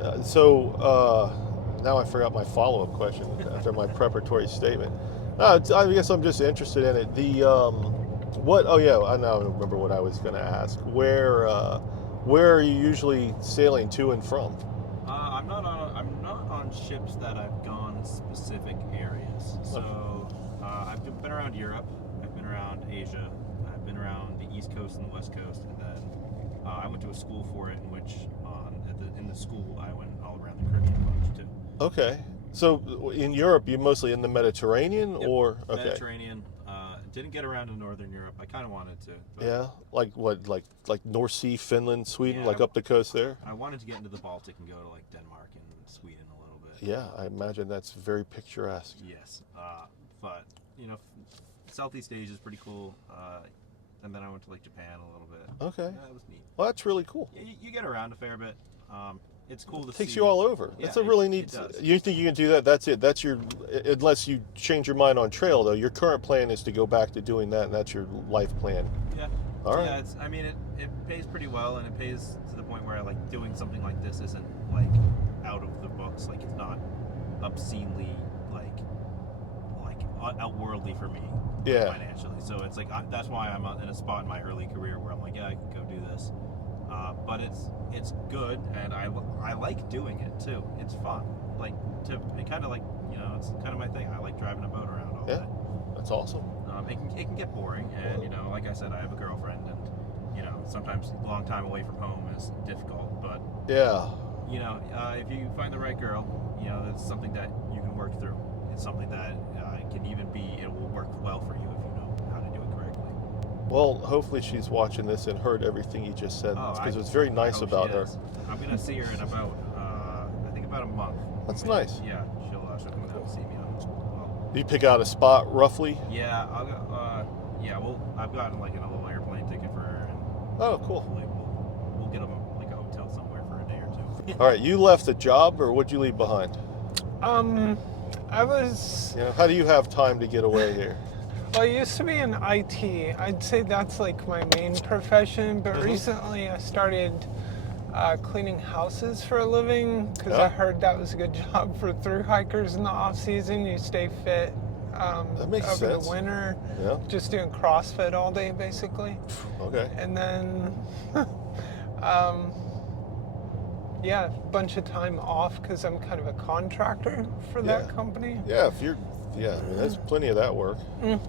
Now I forgot my follow-up question after my preparatory statement. I guess I'm just interested in it. I now remember what I was going to ask. Where are you usually sailing to and from? I'm not on ships that I've gone specific areas. So I've been around Europe. I've been around Asia. I've been around the East Coast and the West Coast, and then I went to a school for it, in which in the school I went all around the Caribbean bunch too. Okay. So in Europe, you're mostly in the Mediterranean, Yep. or okay? Mediterranean. Didn't get around to Northern Europe. I kind of wanted to. But Yeah, like what, like North Sea, Finland, Sweden, Yeah, like up the coast there. I wanted to get into the Baltic and go to Denmark and Sweden a little bit. Yeah, I imagine that's very picturesque. Yes, but Southeast Asia is pretty cool. And then I went to Japan a little bit. Okay. That was neat. Well, that's really cool. Yeah, you get around a fair bit. It's cool to It takes see. you all over. Yeah, That's a really neat. it does. You think you can do that? That's it. That's your. Unless you change your mind on trail, though, your current plan is to go back to doing that, and that's your life plan. Yeah. All right. Yeah, it pays pretty well, and it pays to the point where doing something like this isn't out of the books. It's not obscenely outworldly for me. Yeah. Financially, so it's that's why I'm in a spot in my early career where I'm I could go do this. but it's good, and I like doing it too. It's fun. Like it kind of like, it's kind of my thing. I like driving a boat around all day. That's awesome. It can get boring, and like I said, I have a girlfriend, and sometimes a long time away from home is difficult. But yeah, if you find the right girl, that's something that you can work through. It's something that it will work well for you if you know how to do it correctly. Well, hopefully she's watching this and heard everything you just said, because it was very nice about her. I'm gonna see her in about I think about a month. That's nice. Yeah, she'll come down and see me. You pick out a spot roughly? Yeah, I'll go. I've gotten like a little airplane ticket for her, and oh, cool. hopefully we'll get them like a hotel somewhere for a day or two. All right, you left the job, or what'd you leave behind? I was. How do you have time to get away here? Well, I used to be in IT. I'd say that's like my main profession, but recently I started cleaning houses for a living because I heard that was a good job for thru-hikers in the off season. You stay fit that makes over sense. the winter. Yeah. Just doing CrossFit all day, basically. Okay. And then, a bunch of time off because I'm kind of a contractor for that company. Yeah, there's plenty of that work. And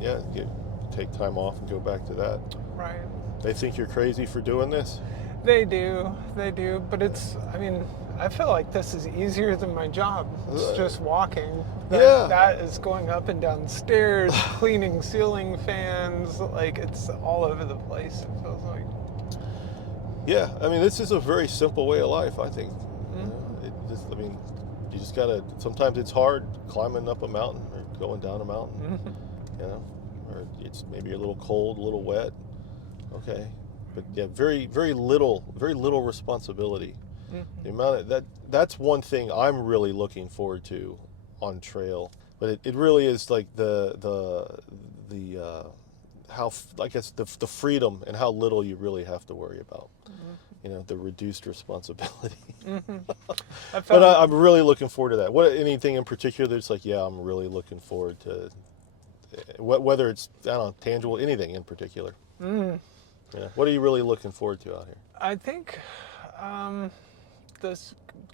you take time off and go back to that. Right. They think you're crazy for doing this? They do, but I feel like this is easier than my job. It's just walking. That is going up and down stairs, cleaning ceiling fans, like it's all over the place, it feels like. Yeah, this is a very simple way of life, I think. You just gotta, sometimes it's hard climbing up a mountain or going down a mountain, or it's maybe a little cold, a little wet. Okay. But very, very little responsibility. The amount of that's one thing I'm really looking forward to on trail. But it really is like the how, I guess, the freedom and how little you really have to worry about. The reduced responsibility. But I'm really looking forward to that. Anything in particular that's like, I'm really looking forward to, whether it's, I don't know, tangible, anything in particular. What are you really looking forward to out here? I think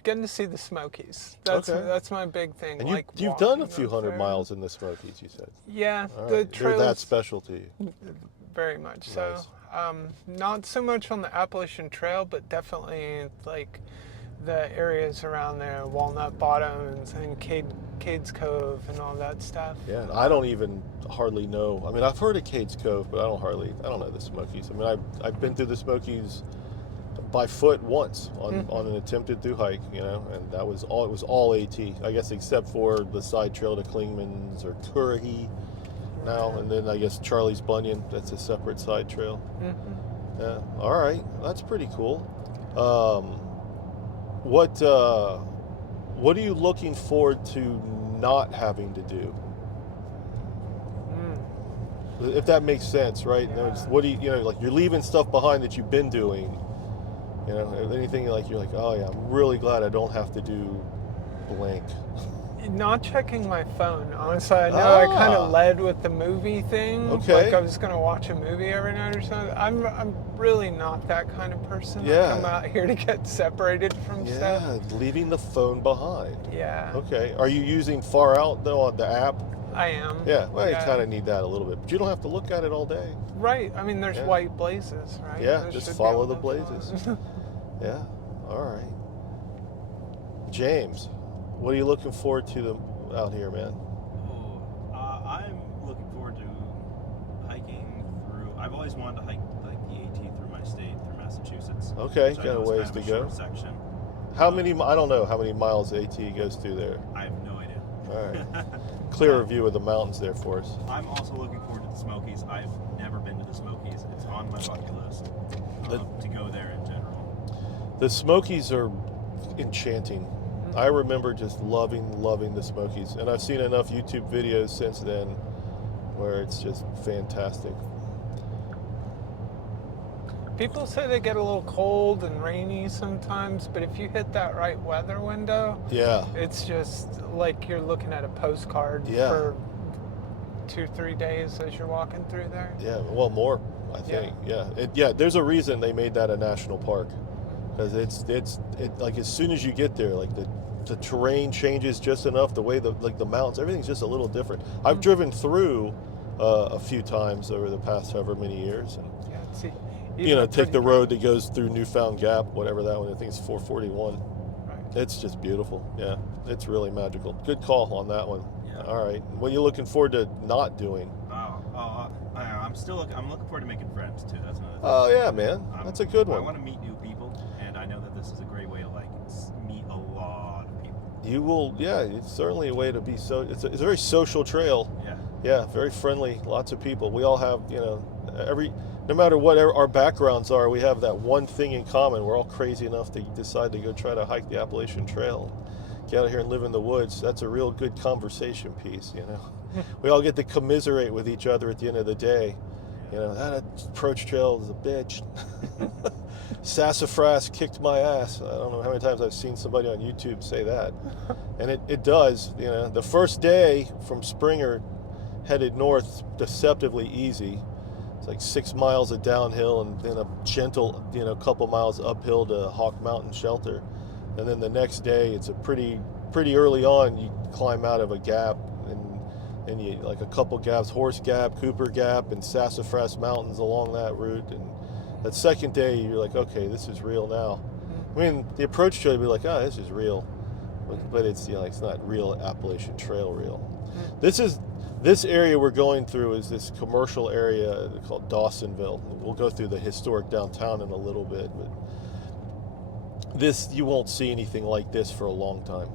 getting to see the Smokies. That's my big thing. And you've done a few hundred miles in the Smokies, you said. Yeah, all the right. trails. They're that special to you. Very much Nice. so. Not so much on the Appalachian Trail, but definitely like the areas around there, Walnut Bottoms and Cades Cove and all that stuff. Yeah, and I don't even hardly know. I've heard of Cades Cove, but I don't know the Smokies. I've been through the Smokies by foot once on an attempted thru-hike, and that was all. It was all AT, I guess, except for the side trail to Klingman's or Currahee now, and then I guess Charlie's Bunyan. That's a separate side trail. Yeah. All right, that's pretty cool. What are you looking forward to not having to do? If that makes sense, right? Yeah. What do you like? You're leaving stuff behind that you've been doing. Anything like you're like, oh yeah, I'm really glad I don't have to do blank. Not checking my phone. Honestly, I know I kind of led with the movie thing. Okay. Like I was going to watch a movie every night or something. I'm really not that kind of person. Yeah. I come out here to get separated from stuff. Yeah, leaving the phone behind. Yeah. Okay. Are you using Far Out though on the app? I am. Yeah. Well, you kind of need that a little bit, but you don't have to look at it all day. Right. There's white blazes, right? Yeah. Those Just should be follow on the blazes. Yeah. All right. James, what are you looking forward to out here, man? I'm looking forward to hiking through. I've always wanted to hike like the AT through my state, through Massachusetts. Okay, which I got a know is ways kind of to go. short section. How many? I don't know how many miles AT goes through there. I have no idea. All right. Clearer view of the mountains there for us. I'm also looking forward to the Smokies. I've never been to the Smokies. It's on my bucket list to go there in general. The Smokies are enchanting. I remember just loving the Smokies, and I've seen enough YouTube videos since then where it's just fantastic. People say they get a little cold and rainy sometimes, but if you hit that right weather window, it's just like you're looking at a postcard for 2-3 days as you're walking through there. Yeah, well, more. I think. Yeah. There's a reason they made that a national park, because it's like as soon as you get there, like the terrain changes just enough. The way the mountains, everything's just a little different. I've driven through a few times over the past however many years, and Yeah, see, take the road that goes through Newfound Gap, whatever that one. I think it's 441. Right. It's just beautiful. Yeah, it's really magical. Good call on that one. Yeah. All right, what are you looking forward to not doing? I'm looking forward to making friends too. That's another thing. Oh yeah, man, that's a good one. I want to meet new people, and I know that this is a great way to meet a lot of people. You will, yeah. It's certainly a way to be It's a very social trail. Yeah. Yeah, very friendly. Lots of people. We all have, no matter what our backgrounds are, we have that one thing in common. We're all crazy enough to decide to go try to hike the Appalachian Trail, get out here and live in the woods. That's a real good conversation piece. We all get to commiserate with each other at the end of the day. That approach trail is a bitch. Sassafras kicked my ass. I don't know how many times I've seen somebody on YouTube say that. And it does. The first day from Springer headed north, deceptively easy. It's like 6 miles of downhill and then a gentle, couple miles uphill to Hawk Mountain Shelter. And then the next day, it's a pretty early on, you climb out of a gap, and you like a couple gaps, Horse Gap, Cooper Gap, and Sassafras Mountains along that route. And that second day, you're like, okay, this is real now. I mean, the approach trail, you'd be like, oh, this is real, but it's it's not real Appalachian Trail real. This area we're going through is this commercial area called Dawsonville. We'll go through the historic downtown in a little bit, but you won't see anything like this for a long time,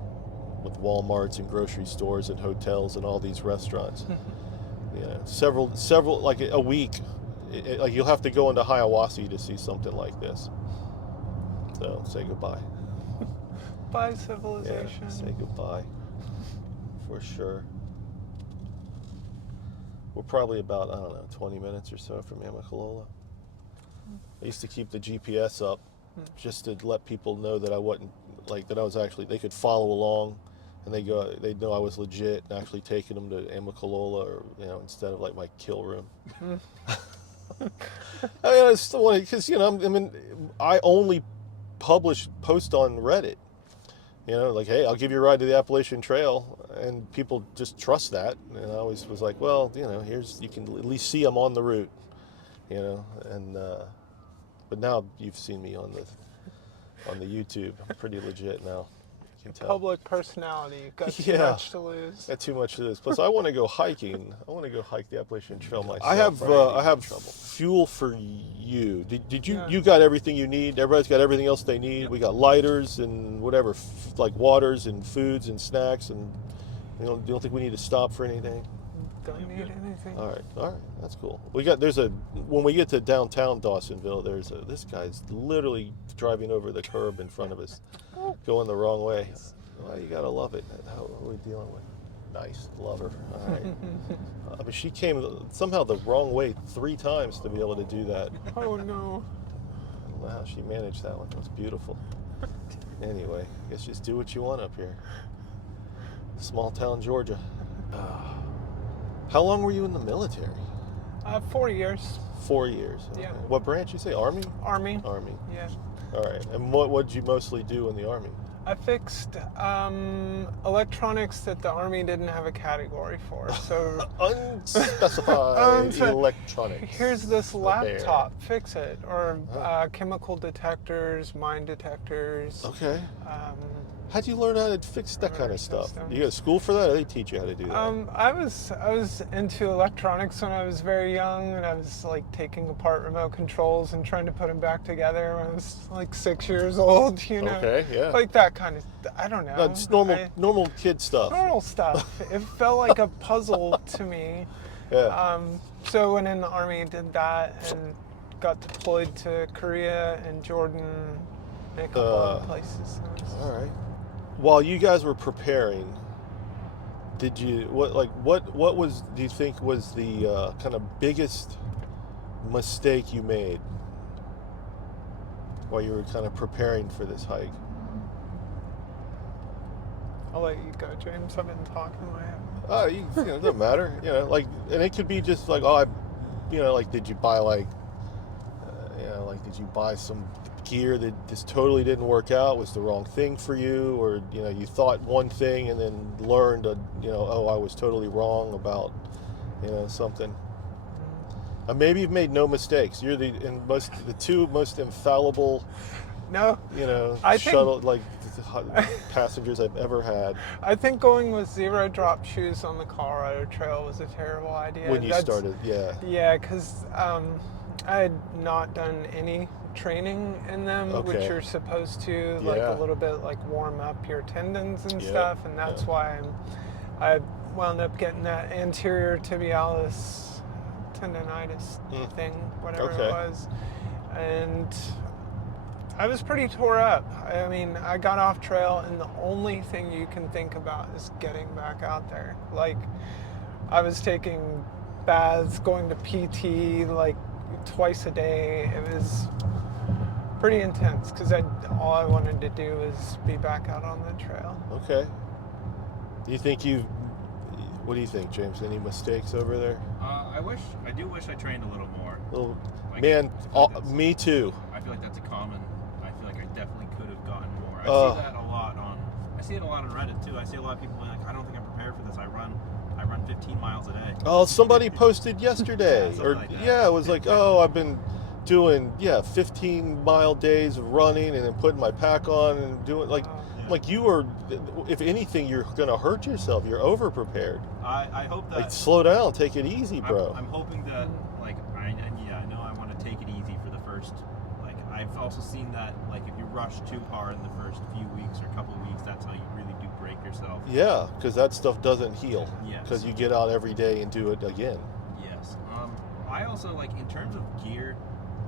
with Walmarts and grocery stores and hotels and all these restaurants. Several like a week. Like you'll have to go into Hiawassee to see something like this. So say goodbye. Bye, civilization. Yeah, say goodbye. For sure. We're probably about, 20 minutes or so from Amicalola. I used to keep the GPS up just to let people know that I wasn't, that I was actually, they could follow along, and they'd know I was legit and actually taking them to Amicalola, or, instead of my kill room. I still want to, because, I only post on Reddit. Hey, I'll give you a ride to the Appalachian Trail, and people just trust that. And I always was like, well, you can at least see I'm on the route, and but now you've seen me on the YouTube. I'm pretty legit now. You can tell. Public personality. You've got too much to lose. Got too much to lose. Plus, I want to go hiking. I want to go hike the Appalachian Trail myself. I have fuel for you. Did you? Yeah. You got everything you need. Everybody's got everything else they need. Yep. We got lighters and whatever, like waters and foods and snacks. And you don't think we need to stop for anything? Don't need anything. All right, that's cool. When we get to downtown Dawsonville, this guy's literally driving over the curb in front of us, going the wrong way. Well, you gotta love it. How are we dealing with? Nice, love her. All right. She came somehow the wrong way 3 times to be able to do that. Oh no. I don't know how she managed that one. It was beautiful. Anyway, I guess just do what you want up here. Small town Georgia. How long were you in the military? 4 years. 4 years. Okay. Yeah. What branch you say? Army? Army. Yeah. All right. And what did you mostly do in the Army? I fixed electronics that the Army didn't have a category for. So unspecified electronics. Here's this laptop. Fix it. Or chemical detectors, mine detectors. Okay. How'd you learn how to fix that kind of stuff? You go to school for that, or they teach you how to do that? I was into electronics when I was very young, and I was taking apart remote controls and trying to put them back together when I was 6 years old. Okay, yeah. That kind of, I don't know. That's normal kid stuff. Normal stuff. It felt like a puzzle to me. Yeah. So when in the Army, did that and got deployed to Korea and Jordan and a couple other places. All right. While you guys were preparing, did you do you think was the kind of biggest mistake you made while you were kind of preparing for this hike? I'll let you go, James. I've been talking in my head. Oh, it doesn't matter. And it could be just did you buy You know, like, did you buy some gear that just totally didn't work out, was the wrong thing for you, or, you know, you thought one thing and then learned, you know, oh, I was totally wrong about, you know, something. Maybe you've made no mistakes. You're the two most infallible, No, you know, I shuttle think passengers I've ever had. I think going with zero drop shoes on the Colorado Trail was a terrible idea. When you started, yeah. Yeah, because I had not done any training in them, which Okay. you're supposed to, like Yeah. a little bit like warm up your tendons and Yeah, stuff, and that's yeah. why I wound up getting that anterior tibialis tendonitis thing, whatever Okay. it was, and I was pretty tore up. I mean, I got off trail, and the only thing you can think about is getting back out there. Like, I was taking baths, going to PT like twice a day. It was pretty intense because all I wanted to do was be back out on the trail. Okay. What do you think, James? Any mistakes over there? I do wish I trained a little more. Little, Like, man, I feel like that's- me too. I feel like that's a common. I feel like I definitely could have gotten more. I see that a lot on. I see it a lot on Reddit too. I see a lot of people like, I don't think I'm prepared for this. I run 15 miles a day. Oh, somebody posted yesterday, Yeah, or like that. yeah, it was like, oh, I've been doing 15-mile days of running and then putting my pack on and doing like, Yeah. like you are. If anything, you're gonna hurt yourself. You're over prepared. I hope that. Like, slow down, take it easy, bro. I'm hoping that, like, I know I want to take it easy for the first, like, I've also seen that, like, if you rush too hard in the first few weeks or couple of weeks, that's how you really do break yourself. Yeah, because that stuff doesn't heal. Yes. Because you get out every day and do it again. Yes. I also, like, in terms of gear,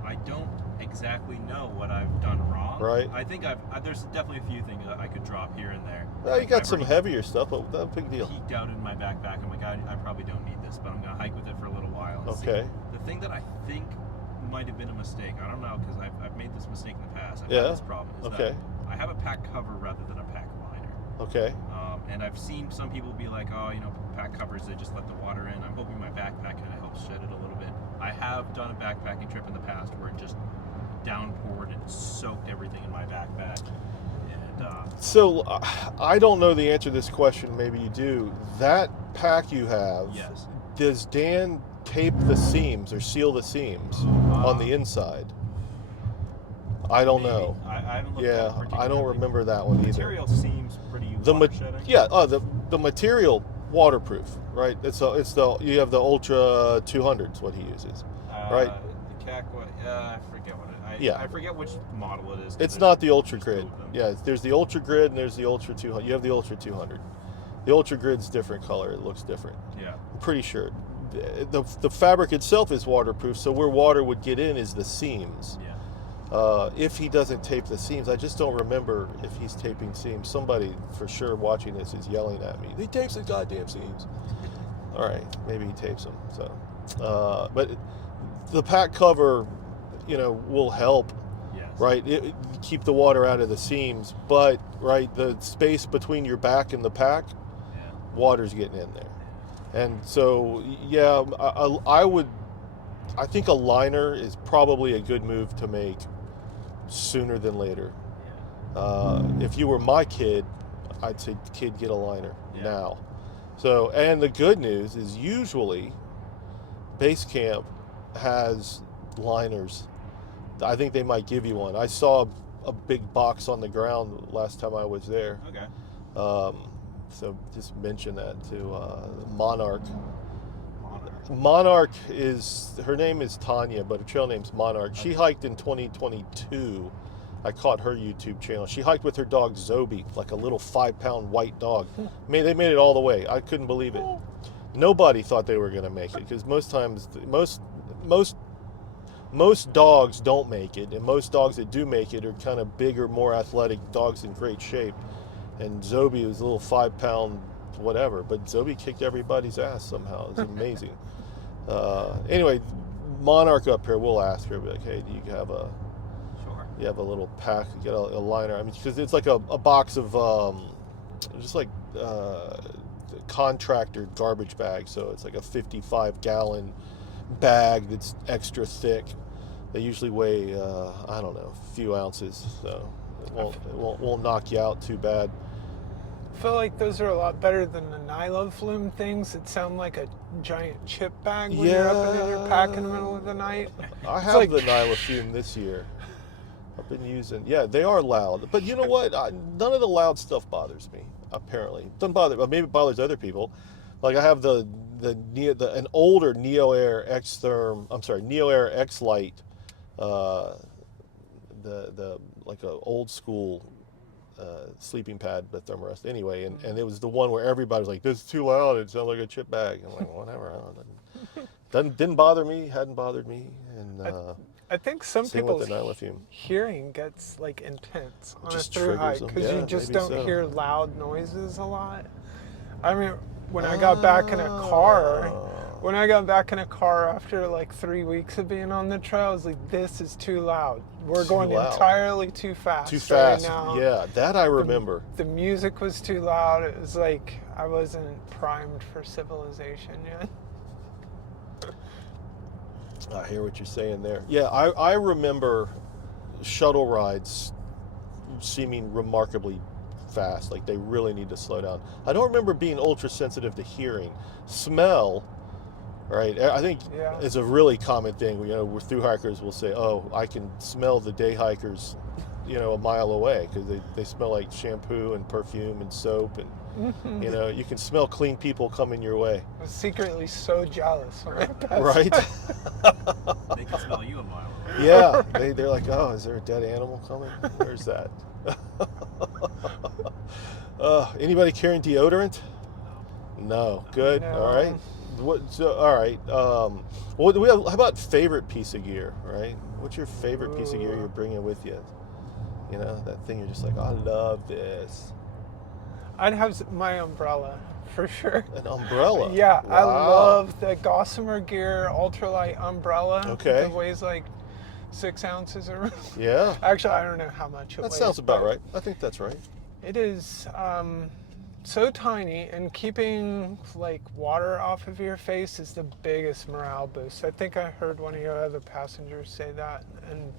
I don't exactly know what I've done wrong. Right. I think there's definitely a few things that I could drop here and there. Well, you got I've some already heavier stuff, but not a big deal. peeked out in my backpack. I'm like, I probably don't need this, but I'm gonna hike with it for a little while. And see. Okay. The thing that I think might have been a mistake, I don't know, because I've made this mistake in the past. I've Yeah? had this problem. Is Okay. That I have a pack cover rather than a pack liner. Okay. And I've seen some people be like, oh, you know, pack covers, they just let the water in. I'm hoping my backpack kind of helps shed it a little bit. I have done a backpacking trip in the past where it just downpoured and soaked everything in my backpack. And So I don't know the answer to this question. Maybe you do. That pack you have. yes. Does Dan tape the seams or seal the seams on the inside? I don't Maybe. know. I haven't looked at Yeah, it I don't particularly. remember that one The either. material seems pretty The water-shedding. the material waterproof, right? You have the Ultra 200 is what he uses. right? The CAC, I forget what it. Yeah. I forget which model it is. 'cause It's there's- not the Ultra there's two Grid. of them. Yeah, there's the Ultra Grid and there's the Ultra 200. You have the Ultra 200. The Ultra Grid's different color. It looks different. Yeah. I'm pretty sure. The fabric itself is waterproof, so where water would get in is the seams. Yeah. If he doesn't tape the seams, I just don't remember if he's taping seams. Somebody for sure watching this is yelling at me. He tapes the goddamn seams. All right, maybe he tapes them. So, but the pack cover, will help, Yes. right? Keep the water out of the seams, but right, the space between your back and the pack, Yeah. water's getting in there. And so, yeah, I think a liner is probably a good move to make sooner than later. Yeah. If you were my kid, I'd say, kid, get a liner Yeah. now. So, and the good news is usually base camp has liners. I think they might give you one. I saw a big box on the ground last time I was there. Okay. So just mention that to Monarch. Monarch. Monarch her name is Tanya, but her trail name's Monarch. She hiked in 2022. I caught her YouTube channel. She hiked with her dog Zobi, like a little 5-pound white dog. They made it all the way. I couldn't believe it. Nobody thought they were going to make it because most times, most dogs don't make it, and most dogs that do make it are kind of bigger, more athletic dogs in great shape. And Zobi was a little 5-pound whatever, but Zobi kicked everybody's ass somehow. It's amazing. Anyway, Monarch up here, we'll ask her, be like, hey, do you have a little pack, get a liner? I mean, because it's like a box of just like contractor garbage bag, so it's like a 55-gallon bag that's extra thick. They usually weigh, I don't know, a few ounces, so it won't knock you out too bad. I feel like those are a lot better than the nylon flume things that sound like a giant chip bag when you're up in your pack in the middle of the night. I It's have like- the Nylofume this year. I've been using, yeah, they are loud. But you know what? None of the loud stuff bothers me, apparently. Doesn't bother, but maybe it bothers other people. Like I have an older Neo Air Neo Air X Lite, the like a old school sleeping pad with thermarest anyway, and it was the one where everybody was like, this is too loud, it sounds like a chip bag. I'm like, whatever, didn't bother me, hadn't bothered me, and I think some same with people's the Nylofume. hearing gets like intense on Just a thru hike triggers them. because Yeah, you just maybe don't so. hear loud noises a lot. I mean, when I got back in a car, after like 3 weeks of being on the trail, I was like, this is too loud. We're Too going loud. entirely too fast. Too fast. Right now. Yeah, that I remember. The music was too loud. It was like I wasn't primed for civilization yet. I hear what you're saying there. Yeah, I remember shuttle rides seeming remarkably fast. Like they really need to slow down. I don't remember being ultra sensitive to hearing. Smell, right? I think Yeah. is a really common thing. You know, where thru hikers will say, "Oh, I can smell the day hikers, you know, a mile away because they smell like shampoo and perfume and soap and." You know, you can smell clean people coming your way. I was secretly so jealous when I passed. Right? They can smell you a mile away. Yeah. They're like, oh, is there a dead animal coming? Where's that? Anybody carrying deodorant? No. Good. No. All right. All right. How about favorite piece of gear, right? What's your favorite piece of gear you're bringing with you? You know, that thing you're just like, I love this. I'd have my umbrella for sure. An umbrella? Yeah, Wow. I love the Gossamer Gear ultralight umbrella. Okay. It weighs like 6 ounces or. Yeah. Actually, I don't know how much it weighs. That sounds about but right. I think that's right. It is so tiny, and keeping like water off of your face is the biggest morale boost. I think I heard one of your other passengers say that, and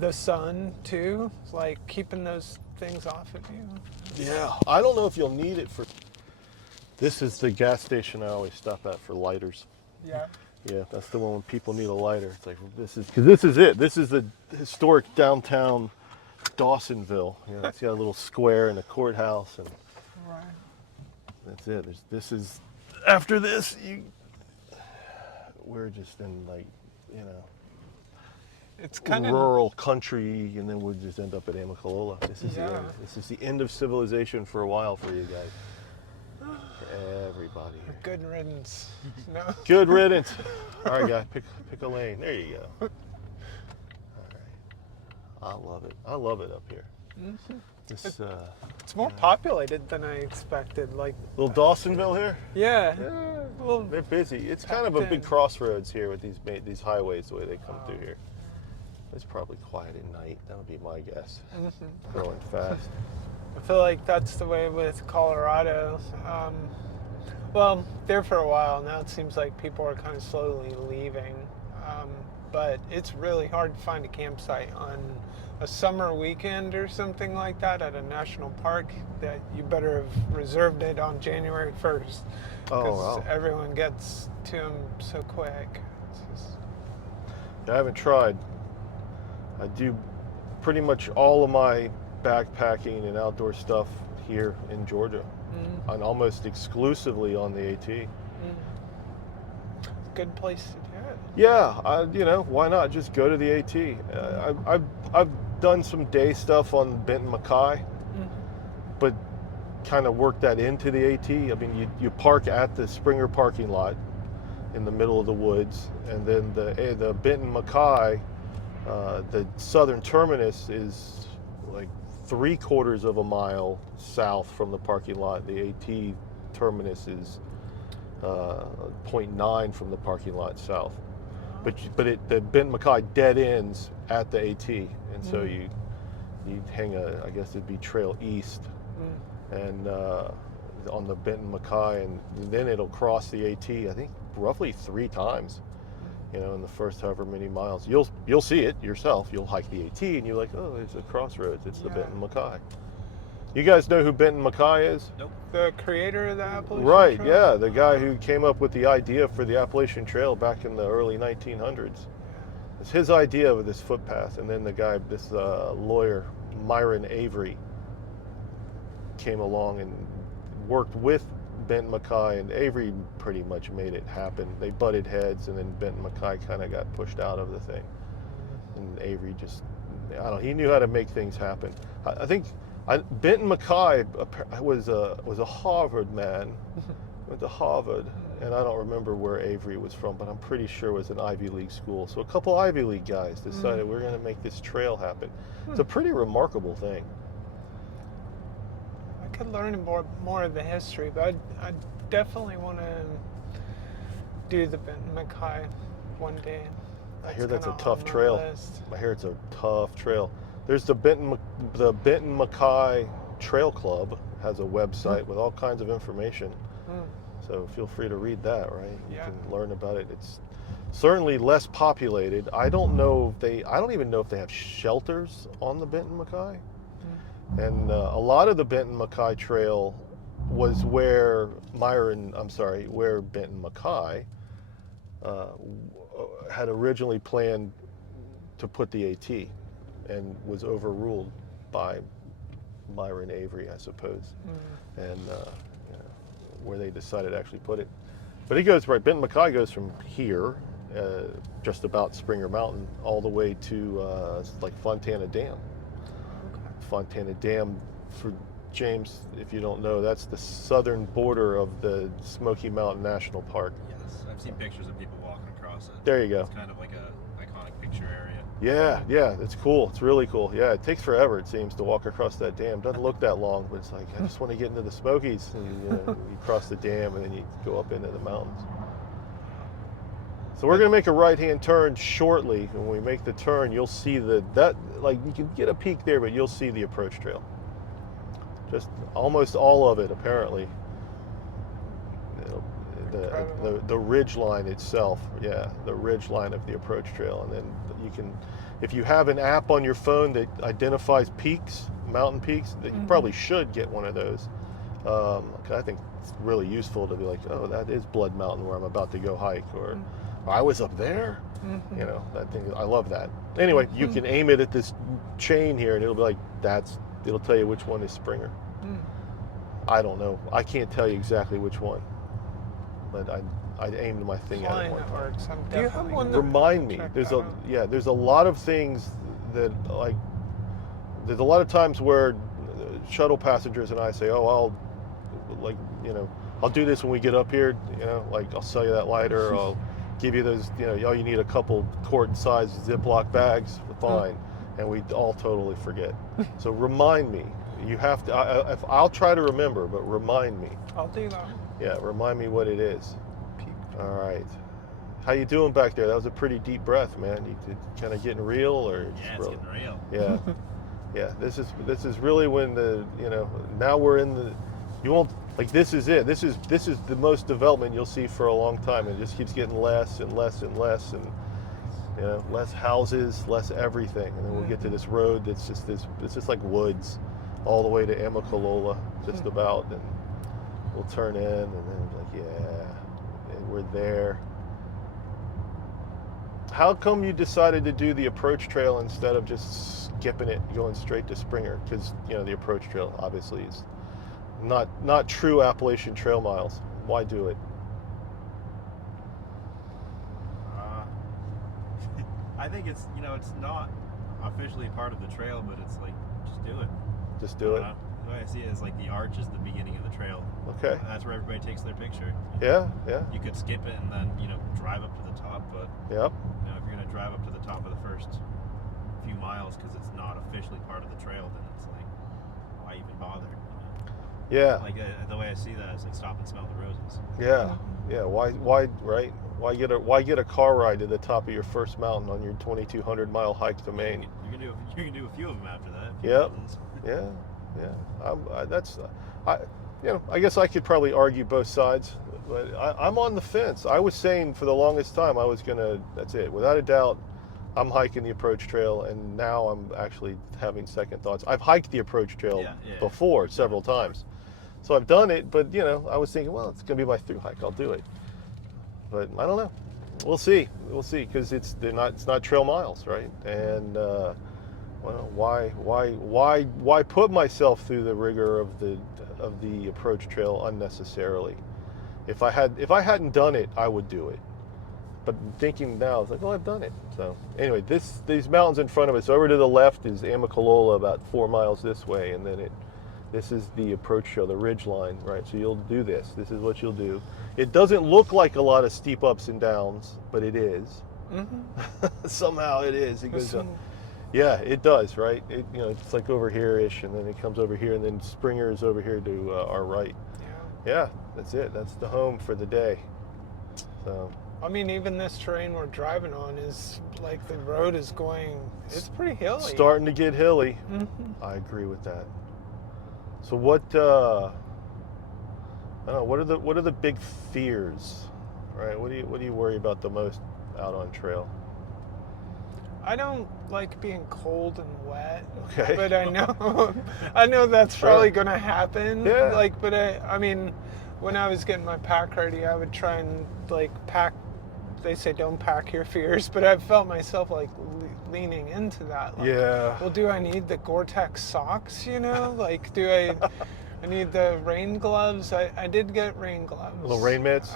the sun too, like keeping those things off of you. Yeah, I don't know if you'll need it for. This is the gas station I always stop at for lighters. Yeah. Yeah, that's the one when people need a lighter. It's like, well, this is it. This is the historic downtown Dawsonville. You know, it's got a little square and a courthouse, and Right. that's it. After this, we're just in like, you know, It's kind of rural country, and then we'll just end up at Amicalola. This is the Yeah. end. This is the end of civilization for a while for you guys. Everybody here. good riddance. No. Good riddance. All right, guy, pick a lane. There you go. All right. I love it. I love it up here. This It's more populated than I expected. Like, little Dawsonville here. yeah. Yeah, Well, they're busy. It's kind of a big in. crossroads here with these highways the way they come through here. It's probably quiet at night. That would be my guess. Growing fast. I feel like that's the way with Colorado. Well, there for a while now. It seems like people are kind of slowly leaving, but it's really hard to find a campsite on a summer weekend or something like that at a national park. That you better have reserved it on January 1st, because wow. everyone gets to them so quick. It's just, I haven't tried. I do pretty much all of my backpacking and outdoor stuff here in Georgia, and almost exclusively on the AT. good place to do it. Yeah, you know, why not just go to the AT? I've done some day stuff on Benton Mackay, but kind of work that into the AT. I mean, you park at the Springer parking lot in the middle of the woods, and then the Benton Mackay, the southern terminus is like 3/4 of a mile south from the parking lot. The AT terminus is 0.9 from the parking lot south. But the Benton Mackay dead ends at the AT, and so you hang I guess it'd be trail east, and on the Benton Mackay, and then it'll cross the AT, I think roughly 3 times, You know, in the first however many miles, you'll see it yourself. You'll hike the AT, and you're like, oh, it's a crossroads. It's the Yeah. Benton Mackay. You guys know who Benton Mackay is? Nope. The creator of the Appalachian Right, Trail? yeah, the guy who came up with the idea for the Appalachian Trail back in the early 1900s. It's his idea of this footpath, and then the guy, this lawyer, Myron Avery, came along and worked with Benton Mackay, and Avery pretty much made it happen. They butted heads, and then Benton Mackay kind of got pushed out of the thing. And Avery just, I don't know, he knew how to make things happen. I think Benton Mackay was a Harvard man, went to Harvard, and I don't remember where Avery was from, but I'm pretty sure it was an Ivy League school. So a couple Ivy League guys decided we're going to make this trail happen. It's a pretty remarkable thing. I could learn more of the history, but I definitely want to do the Benton Mackay one day. I hear that's a kinda tough on my trail. list. I hear it's a tough trail. There's the Benton Mackay Trail Club has a website with all kinds of information. So feel free to read that, right? You Yeah. can learn about it. It's certainly less populated. I don't even know if they have shelters on the Benton Mackay. And a lot of the Benton Mackay Trail was where Benton Mackay had originally planned to put the AT, and was overruled by Myron Avery, I suppose, and where they decided to actually put it. But he goes right. Benton Mackay goes from here, just about Springer Mountain, all the way to like Fontana Dam. Fontana Dam, for James, if you don't know, that's the southern border of the Smoky Mountain National Park. Yes, I've seen pictures of people walking across it. There you go. It's kind of like a iconic picture area. Yeah, it's cool. It's really cool. Yeah, it takes forever, it seems, to walk across that dam. Doesn't look that long, but it's like, I just want to get into the Smokies. And, you cross the dam, and then you go up into the mountains. So we're going to make a right-hand turn shortly. When we make the turn, you'll see you can get a peek there, but you'll see the approach trail. Just almost all of it, apparently. The ridge line itself, the ridge line of the approach trail. And then you can, if you have an app on your phone that identifies peaks, mountain peaks, that you probably should get one of those. 'Cause I think it's really useful to be like, oh, that is Blood Mountain where I'm about to go hike, or I was up there. That thing, I love that. Anyway, you can aim it at this chain here, and it'll be like, it'll tell you which one is Springer. I don't know. I can't tell you exactly which one, but I aimed my thing at it one time. Networks. Do you have one? Remind me. check There's that a out. there's a lot of things that, like, there's a lot of times where shuttle passengers and I say, oh, I'll do this when we get up here. Like, I'll sell you that lighter. Or I'll give you those. You need a couple quart-sized Ziploc bags. Fine. And we all totally forget. So remind me. You have to. I'll try to remember, but remind me. I'll do that. Yeah, remind me what it is. All right. How you doing back there? That was a pretty deep breath, man. You kind of getting real, or Yeah, it's getting real. Yeah, yeah. This is really when now we're in the. You won't like this is it. This is the most development you'll see for a long time. It just keeps getting less and less and less, and less houses, less everything, and then we'll get to this road that's just it's just like woods, all the way to Amicalola, just about, and we'll turn in, and then and we're there. How come you decided to do the approach trail instead of just skipping it, going straight to Springer? Because the approach trail obviously is not true Appalachian Trail miles. Why do it? I think it's not officially part of the trail, but it's like, just do it. Just do it. The way I see it is like the arch is the beginning of the trail. Okay. That's where everybody takes their picture. Yeah. You could skip it and then drive up to the top, but Yep. if you're gonna drive up to the top of the first few miles because it's not officially part of the trail, then it's like, why even bother? Yeah. Like the way I see that is like, stop and smell the roses. Yeah. Yeah. Why right? Why get a car ride to the top of your first mountain on your 2,200 mile hike to Maine? You can do a few of them after that. Yep. Yeah. I, I guess I could probably argue both sides, but I'm on the fence. I was saying for the longest time I was gonna. That's it, without a doubt. I'm hiking the approach trail, and now I'm actually having second thoughts. I've hiked the approach trail before several times, so I've done it. But I was thinking, well, it's gonna be my through hike. I'll do it. But I don't know. We'll see. We'll see, because it's not trail miles, right? And well, why put myself through the rigor of the approach trail unnecessarily? If I hadn't done it, I would do it. But thinking now, it's like, oh, I've done it. So anyway, these mountains in front of us. Over to the left is Amicalola, about 4 miles this way, and then this is the approach trail, the ridge line, right? So you'll do this. This is what you'll do. It doesn't look like a lot of steep ups and downs, but it is. Mm-hmm. Somehow it is. It goes up. Yeah, it does, right? It's like over here-ish, and then it comes over here, and then Springer is over here to our right. Yeah, that's it. That's the home for the day. So. I mean, even this terrain we're driving on is like the road is going. It's pretty hilly. Starting to get hilly. Mm-hmm. I agree with that. So what? I don't know. What are the big fears? Right. What do you worry about the most out on trail? I don't like being cold and wet. Okay. But I know that's probably going to happen. Yeah. But I mean, when I was getting my pack ready, I would try and pack. They say don't pack your fears, but I've felt myself leaning into that. Yeah. Well, do I need the Gore-Tex socks? Do I need the rain gloves? I did get rain gloves. Little rain mitts.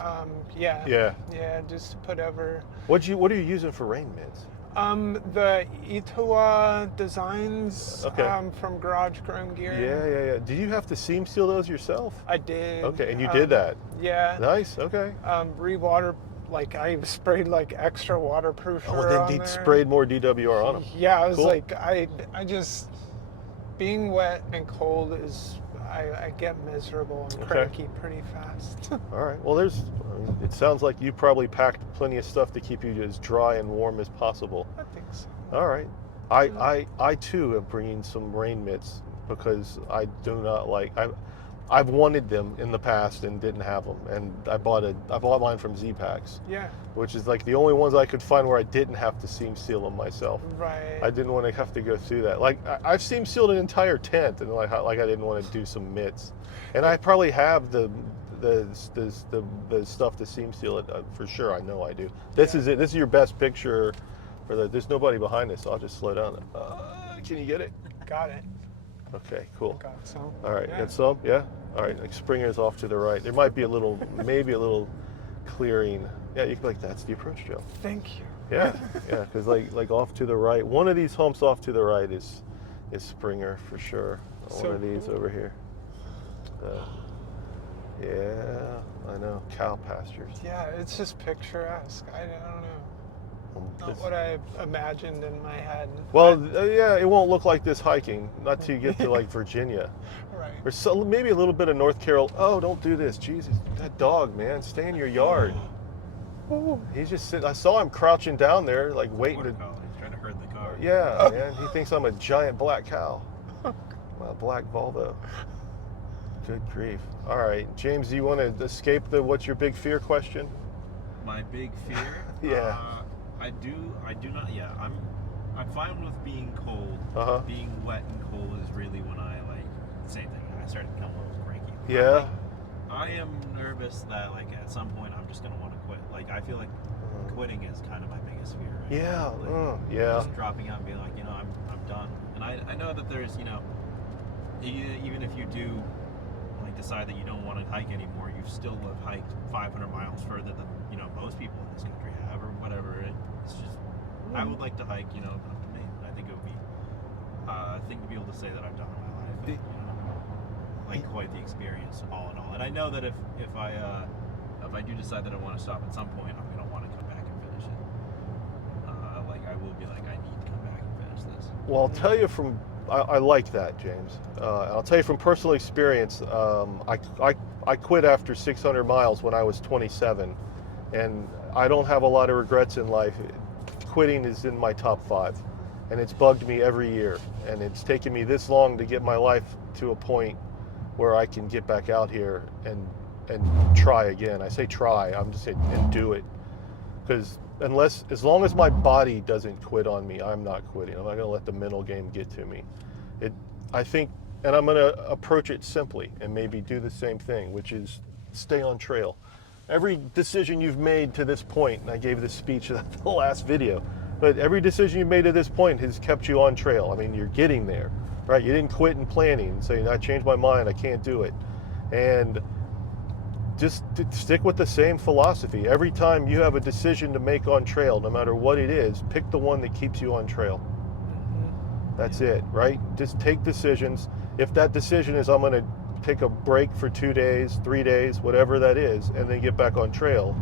Yeah. Yeah. Yeah, just to put over. What are you using for rain mitts? The Itoa Designs. Okay. From Garage Grown Gear. Yeah. Did you have to seam seal those yourself? I did. Okay, and you did that. Yeah. Nice. Okay. Rewater. I sprayed extra waterproof. Oh, then sprayed more DWR on them. Yeah, I was cool. I just being wet and cold is I get miserable and cranky pretty fast. All right. Well, it sounds like you probably packed plenty of stuff to keep you as dry and warm as possible. I think so. All right. I too am bringing some rain mitts, because I do not like. I've wanted them in the past and didn't have them, and I bought mine from Z-Packs. Yeah. Which is the only ones I could find where I didn't have to seam seal them myself. Right. I didn't want to have to go through that. I've seam sealed an entire tent, and I didn't want to do some mitts, and I probably have the stuff to seam seal it for sure. I know I do. This is it. This is your best picture. There's nobody behind this, so I'll just slow down. Can you get it? Got it. Okay, cool. Got some. All right, got some? Yeah? All right, Springer's off to the right. There might be maybe a little clearing. Yeah, you can that's the approach trail. Thank you. Yeah, because off to the right, one of these humps off to the right is Springer for sure. One of these over here. Yeah, I know, cow pastures. Yeah, it's just picturesque. I don't know. Not what I imagined in my head. Well, yeah, it won't look like this hiking, not till you get to Virginia. Right. Or maybe a little bit of North Carolina. Oh, don't do this. Jesus, that dog, man, stay in your yard. He's just sitting. I saw him crouching down there, waiting to. He's trying to herd the car. Yeah, man, he thinks I'm a giant black cow. A black Volvo. Good grief. All right, James, do you want to escape the what's your big fear question? My big fear? Yeah. I do not. Yeah, I'm fine with being cold. Uh-huh. Being wet and cold is really when I same thing. I started to become a little cranky. Yeah. I am nervous that at some point I'm just gonna want to quit. I feel like quitting is kind of my biggest fear. Right? Yeah. Yeah. Just dropping out and being I'm done. And I know that there's even if you do decide that you don't want to hike anymore, you still have hiked 500 miles further than most people in this country have, or whatever. It's just I would like to hike up to me. I think it would be a thing to be able to say that I've done in my life. Quite the experience, all in all. And I know that if I do decide that I want to stop at some point, I'm gonna want to come back and finish it. I will be I need to come back and finish this. Well, I'll tell you I like that, James. I'll tell you from personal experience. I quit after 600 miles when I was 27, and I don't have a lot of regrets in life. Quitting is in my top 5. and it's bugged me every year. And it's taken me this long to get my life to a point where I can get back out here and try again. I say try, I'm just saying, and do it. Because as long as my body doesn't quit on me, I'm not quitting. I'm not going to let the mental game get to me. I think, and I'm going to approach it simply and maybe do the same thing, which is stay on trail. Every decision you've made to this point, and I gave this speech in the last video, but every decision you've made to this point has kept you on trail. I mean, you're getting there, right? You didn't quit in planning and say, I changed my mind, I can't do it. And just stick with the same philosophy. Every time you have a decision to make on trail, no matter what it is, pick the one that keeps you on trail. That's it, right? Just take decisions. If that decision is I'm going to take a break for 2 days, 3 days, whatever that is, and then get back on trail,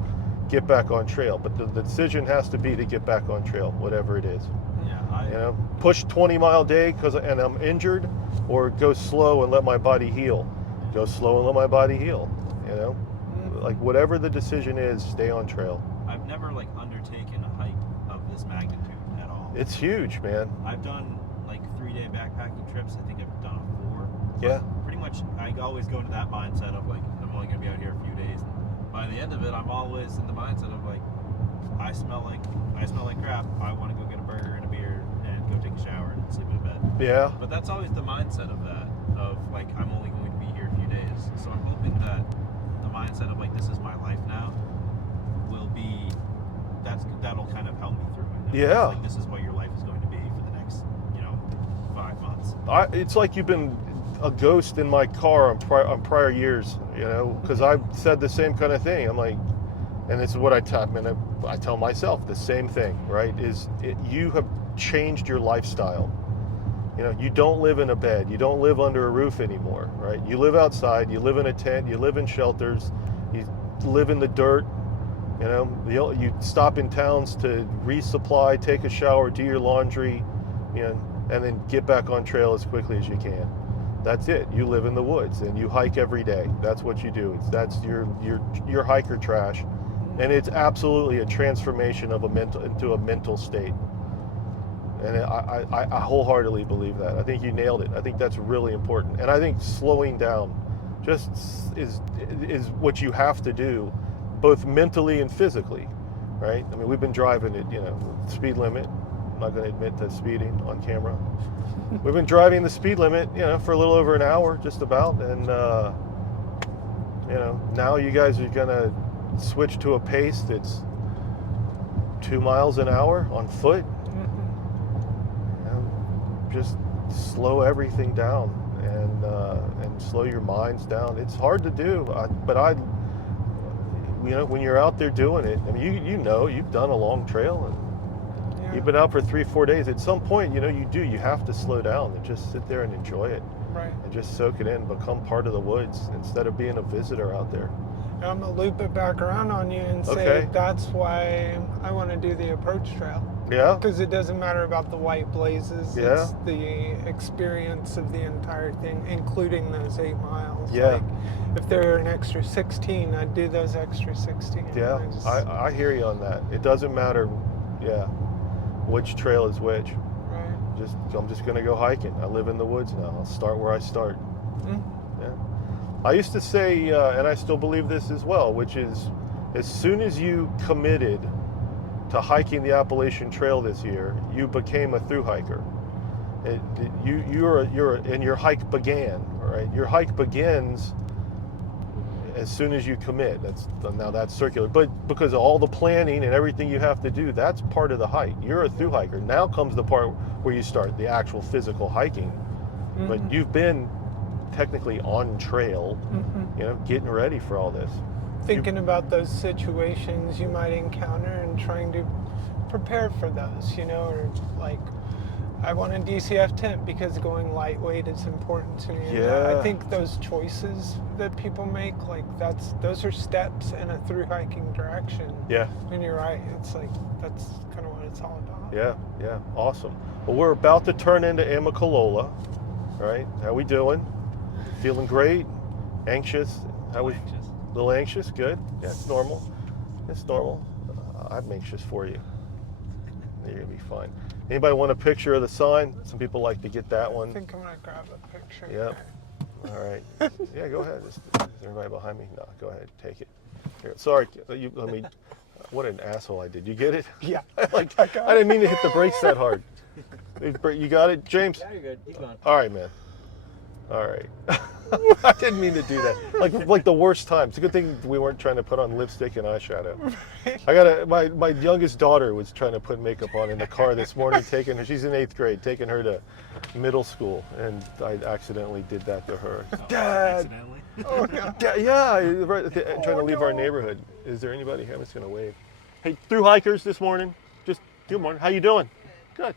get back on trail. But the decision has to be to get back on trail, whatever it is. Yeah, push 20-mile day and I'm injured, or go slow and let my body heal. Go slow and let my body heal. Like whatever the decision is, stay on trail. I've never undertaken a hike of this magnitude at all. It's huge, man. I've done 3-day backpacking trips. I think I've done 4. Yeah. Pretty much, I always go into that mindset of I'm only gonna be out here a few days. By the end of it, I'm always in the mindset of I smell like crap. I want to go get a burger and a beer and go take a shower and sleep in bed. Yeah. But that's always the mindset of that. Of I'm only going to be here a few days. So I'm hoping that the mindset of this is my life now will be that'll kind of help me through it. Yeah. This is what your life is going to be for the next 5 months. It's like you've been a ghost in my car on prior years, because I've said the same kind of thing. I'm like, and this is what I tell myself the same thing, right? You have changed your lifestyle. You don't live in a bed. You don't live under a roof anymore, right? You live outside. You live in a tent. You live in shelters. You live in the dirt. You stop in towns to resupply, take a shower, do your laundry, and then get back on trail as quickly as you can. That's it. You live in the woods and you hike every day. That's what you do. That's your hiker trash, and it's absolutely a transformation into a mental state. And I wholeheartedly believe that. I think you nailed it. I think that's really important. And I think slowing down just is what you have to do, both mentally and physically, right? I mean, we've been driving at, speed limit. I'm not going to admit to speeding on camera. We've been driving the speed limit, for a little over an hour, just about. And, now you guys are going to switch to a pace that's 2 miles an hour on foot. Just slow everything down and slow your minds down. It's hard to do, but when you're out there doing it, I mean, you've done a long trail and you've been out for 3-4 days. At some point, you have to slow down and just sit there and enjoy it, Right. and just soak it in, become part of the woods instead of being a visitor out there. I'm going to loop it back around on you and say Okay. that's why I want to do the approach trail. Yeah. Because it doesn't matter about the white blazes. Yeah. It's the experience of the entire thing, including those 8 miles. Yeah. If there were an extra 16, I'd do those extra 16. Yeah, I hear you on that. It doesn't matter, which trail is which. Right. I'm just going to go hiking. I live in the woods now. I'll start where I start. Mm. Yeah. I used to say, and I still believe this as well, which is, as soon as you committed to hiking the Appalachian Trail this year, you became a thru-hiker. And your hike began, right? Your hike begins as soon as you commit. That's circular, but because of all the planning and everything you have to do, that's part of the hike. You're a thru-hiker. Now comes the part where you start the actual physical hiking, but you've been technically on trail, getting ready for all this. Thinking about those situations you might encounter and trying to prepare for those, or I want a DCF tent because going lightweight is important to me. Yeah. I think those choices that people make, those are steps in a thru-hiking direction. Yeah. And you're right, it's that's kind of what it's all about. Yeah, awesome. Well, we're about to turn into Amicalola, right? How we doing? Feeling great? Anxious? How we? Anxious. A little anxious? Good. Yeah, it's normal. It's normal. I'm anxious for you. You're gonna be fine. Anybody want a picture of the sign? Some people like to get that I one. think I'm gonna grab a picture. Yep. All right. Yeah, go ahead. Is everybody behind me? No, go ahead. Take it. Here. Sorry. Let me. What an asshole I did. You get it? Yeah. Like I didn't mean to hit the brakes that hard. You got it, James? Yeah, you're good. Keep going. All right, man. All right. I didn't mean to do that. Like the worst time. It's a good thing we weren't trying to put on lipstick and eyeshadow. My youngest daughter was trying to put makeup on in the car this morning, she's in 8th grade, taking her to middle school, and I accidentally did that to her. Dad. Accidentally. Oh no. Yeah, trying to leave our neighborhood. Is there anybody here? I'm just gonna wave. Hey, thru-hikers this morning. Just good morning. How you doing? Good.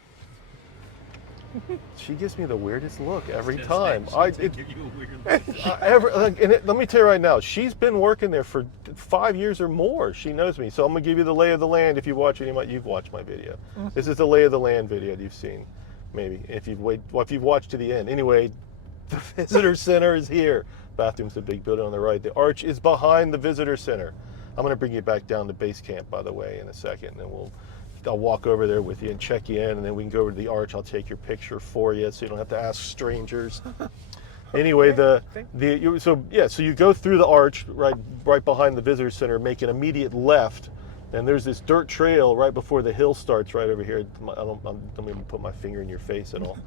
She gives me the weirdest look every time. Give you a weird look. Let me tell you right now, she's been working there for 5 years or more. She knows me, so I'm gonna give you the lay of the land. If you watch you've watched my video. This is the lay of the land video you've seen, maybe if you've watched to the end. Anyway, the visitor center is here. Bathroom's the big building on the right. The arch is behind the visitor center. I'm gonna bring you back down to base camp, by the way, in a second, and then I'll walk over there with you and check you in, and then we can go over to the arch. I'll take your picture for you, so you don't have to ask strangers. Anyway, so you go through the arch right behind the visitor center, make an immediate left, and there's this dirt trail right before the hill starts right over here. I don't even put my finger in your face at all.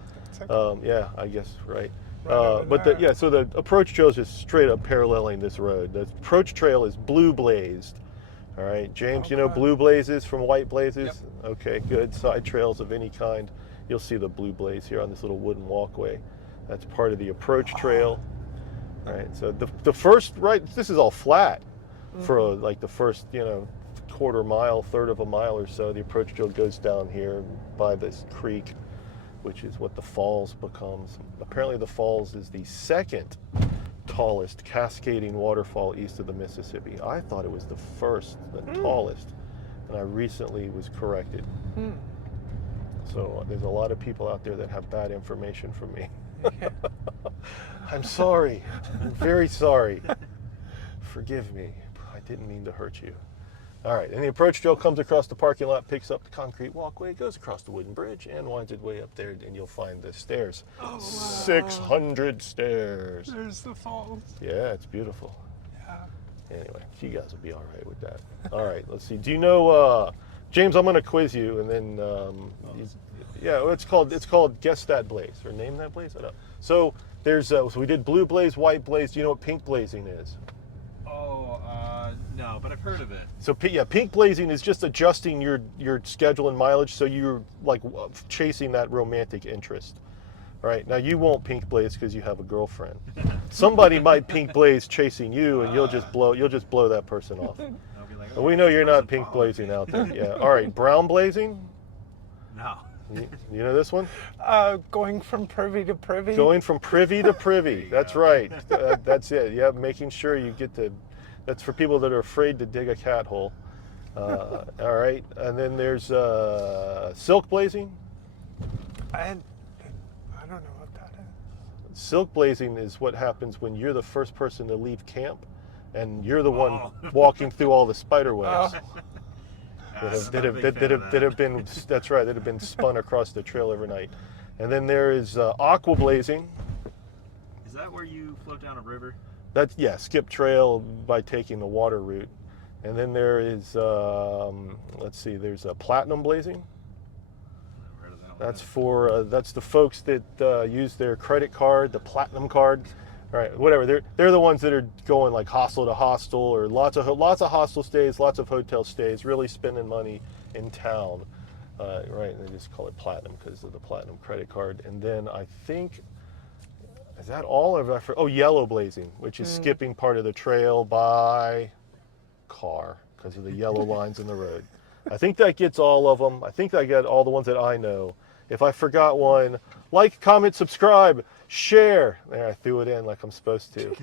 Okay. Yeah, I guess right. Right So the approach trail is just straight up paralleling this road. The approach trail is blue blazed. All right, James, you know blue blazes from white blazes? Yep. Okay, good. Side trails of any kind. You'll see the blue blaze here on this little wooden walkway. That's part of the approach trail. All right, so the first, this is all flat for like the first, quarter mile, third of a mile or so. The approach trail goes down here by this creek, which is what the falls becomes. Apparently the falls is the second tallest cascading waterfall east of the Mississippi. I thought it was the first, the tallest, and I recently was corrected. So there's a lot of people out there that have bad information from me. I'm sorry. I'm very sorry. Forgive me. I didn't mean to hurt you. All right, and the approach trail comes across the parking lot, picks up the concrete walkway, goes across the wooden bridge, and winds its way up there, and you'll find the stairs. Oh, wow. 600 stairs. There's the falls. Yeah, it's beautiful. Yeah. Anyway, you guys will be all right with that. All right, let's see. Do you know, James? I'm going to quiz you, and then it's called Guess That Blaze or Name That Blaze. I don't know. So there's so we did blue blaze, white blaze. Do you know what pink blazing is? No, but I've heard of it. So pink blazing is just adjusting your schedule and mileage, so you're like chasing that romantic interest. All right, now you won't pink blaze because you have a girlfriend. Somebody might pink blaze chasing you, and you'll just blow that person off. I'll be like, But we know you're not pink blazing out there. Yeah. All right, brown blazing. No. You know this one? Going from privy to privy. Going from privy to privy. That's right. That's it. Yeah, making sure you get to. That's for people that are afraid to dig a cat hole. All right, and then there's silk blazing. I don't know what that is. Silk blazing is what happens when you're the first person to leave camp, and you're the one walking through all the spider webs. That have been that's right, that have been spun across the trail every night. And then there is aqua blazing. Is that where you float down a river? Skip trail by taking the water route. And then there is there's platinum blazing. That's the folks that use their credit card, the platinum card. All right, whatever. They're the ones that are going like hostel to hostel, or lots of hostel stays, lots of hotel stays, really spending money in town. Right, and they just call it platinum because of the platinum credit card. And then I think, is that all of that? Yellow blazing, which is skipping part of the trail by car because of the yellow lines in the road. I think that gets all of them. I think I got all the ones that I know. If I forgot one, like, comment, subscribe, share. There, I threw it in like I'm supposed to.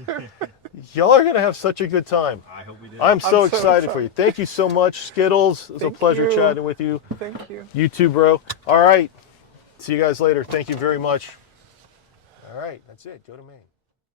Y'all are going to have such a good time. I hope we do. I'm so excited for you. Thank you so much, Skittles. It was a pleasure chatting with you. Thank you. You too, bro. All right. See you guys later. Thank you very much. All right. That's it. Go to Maine.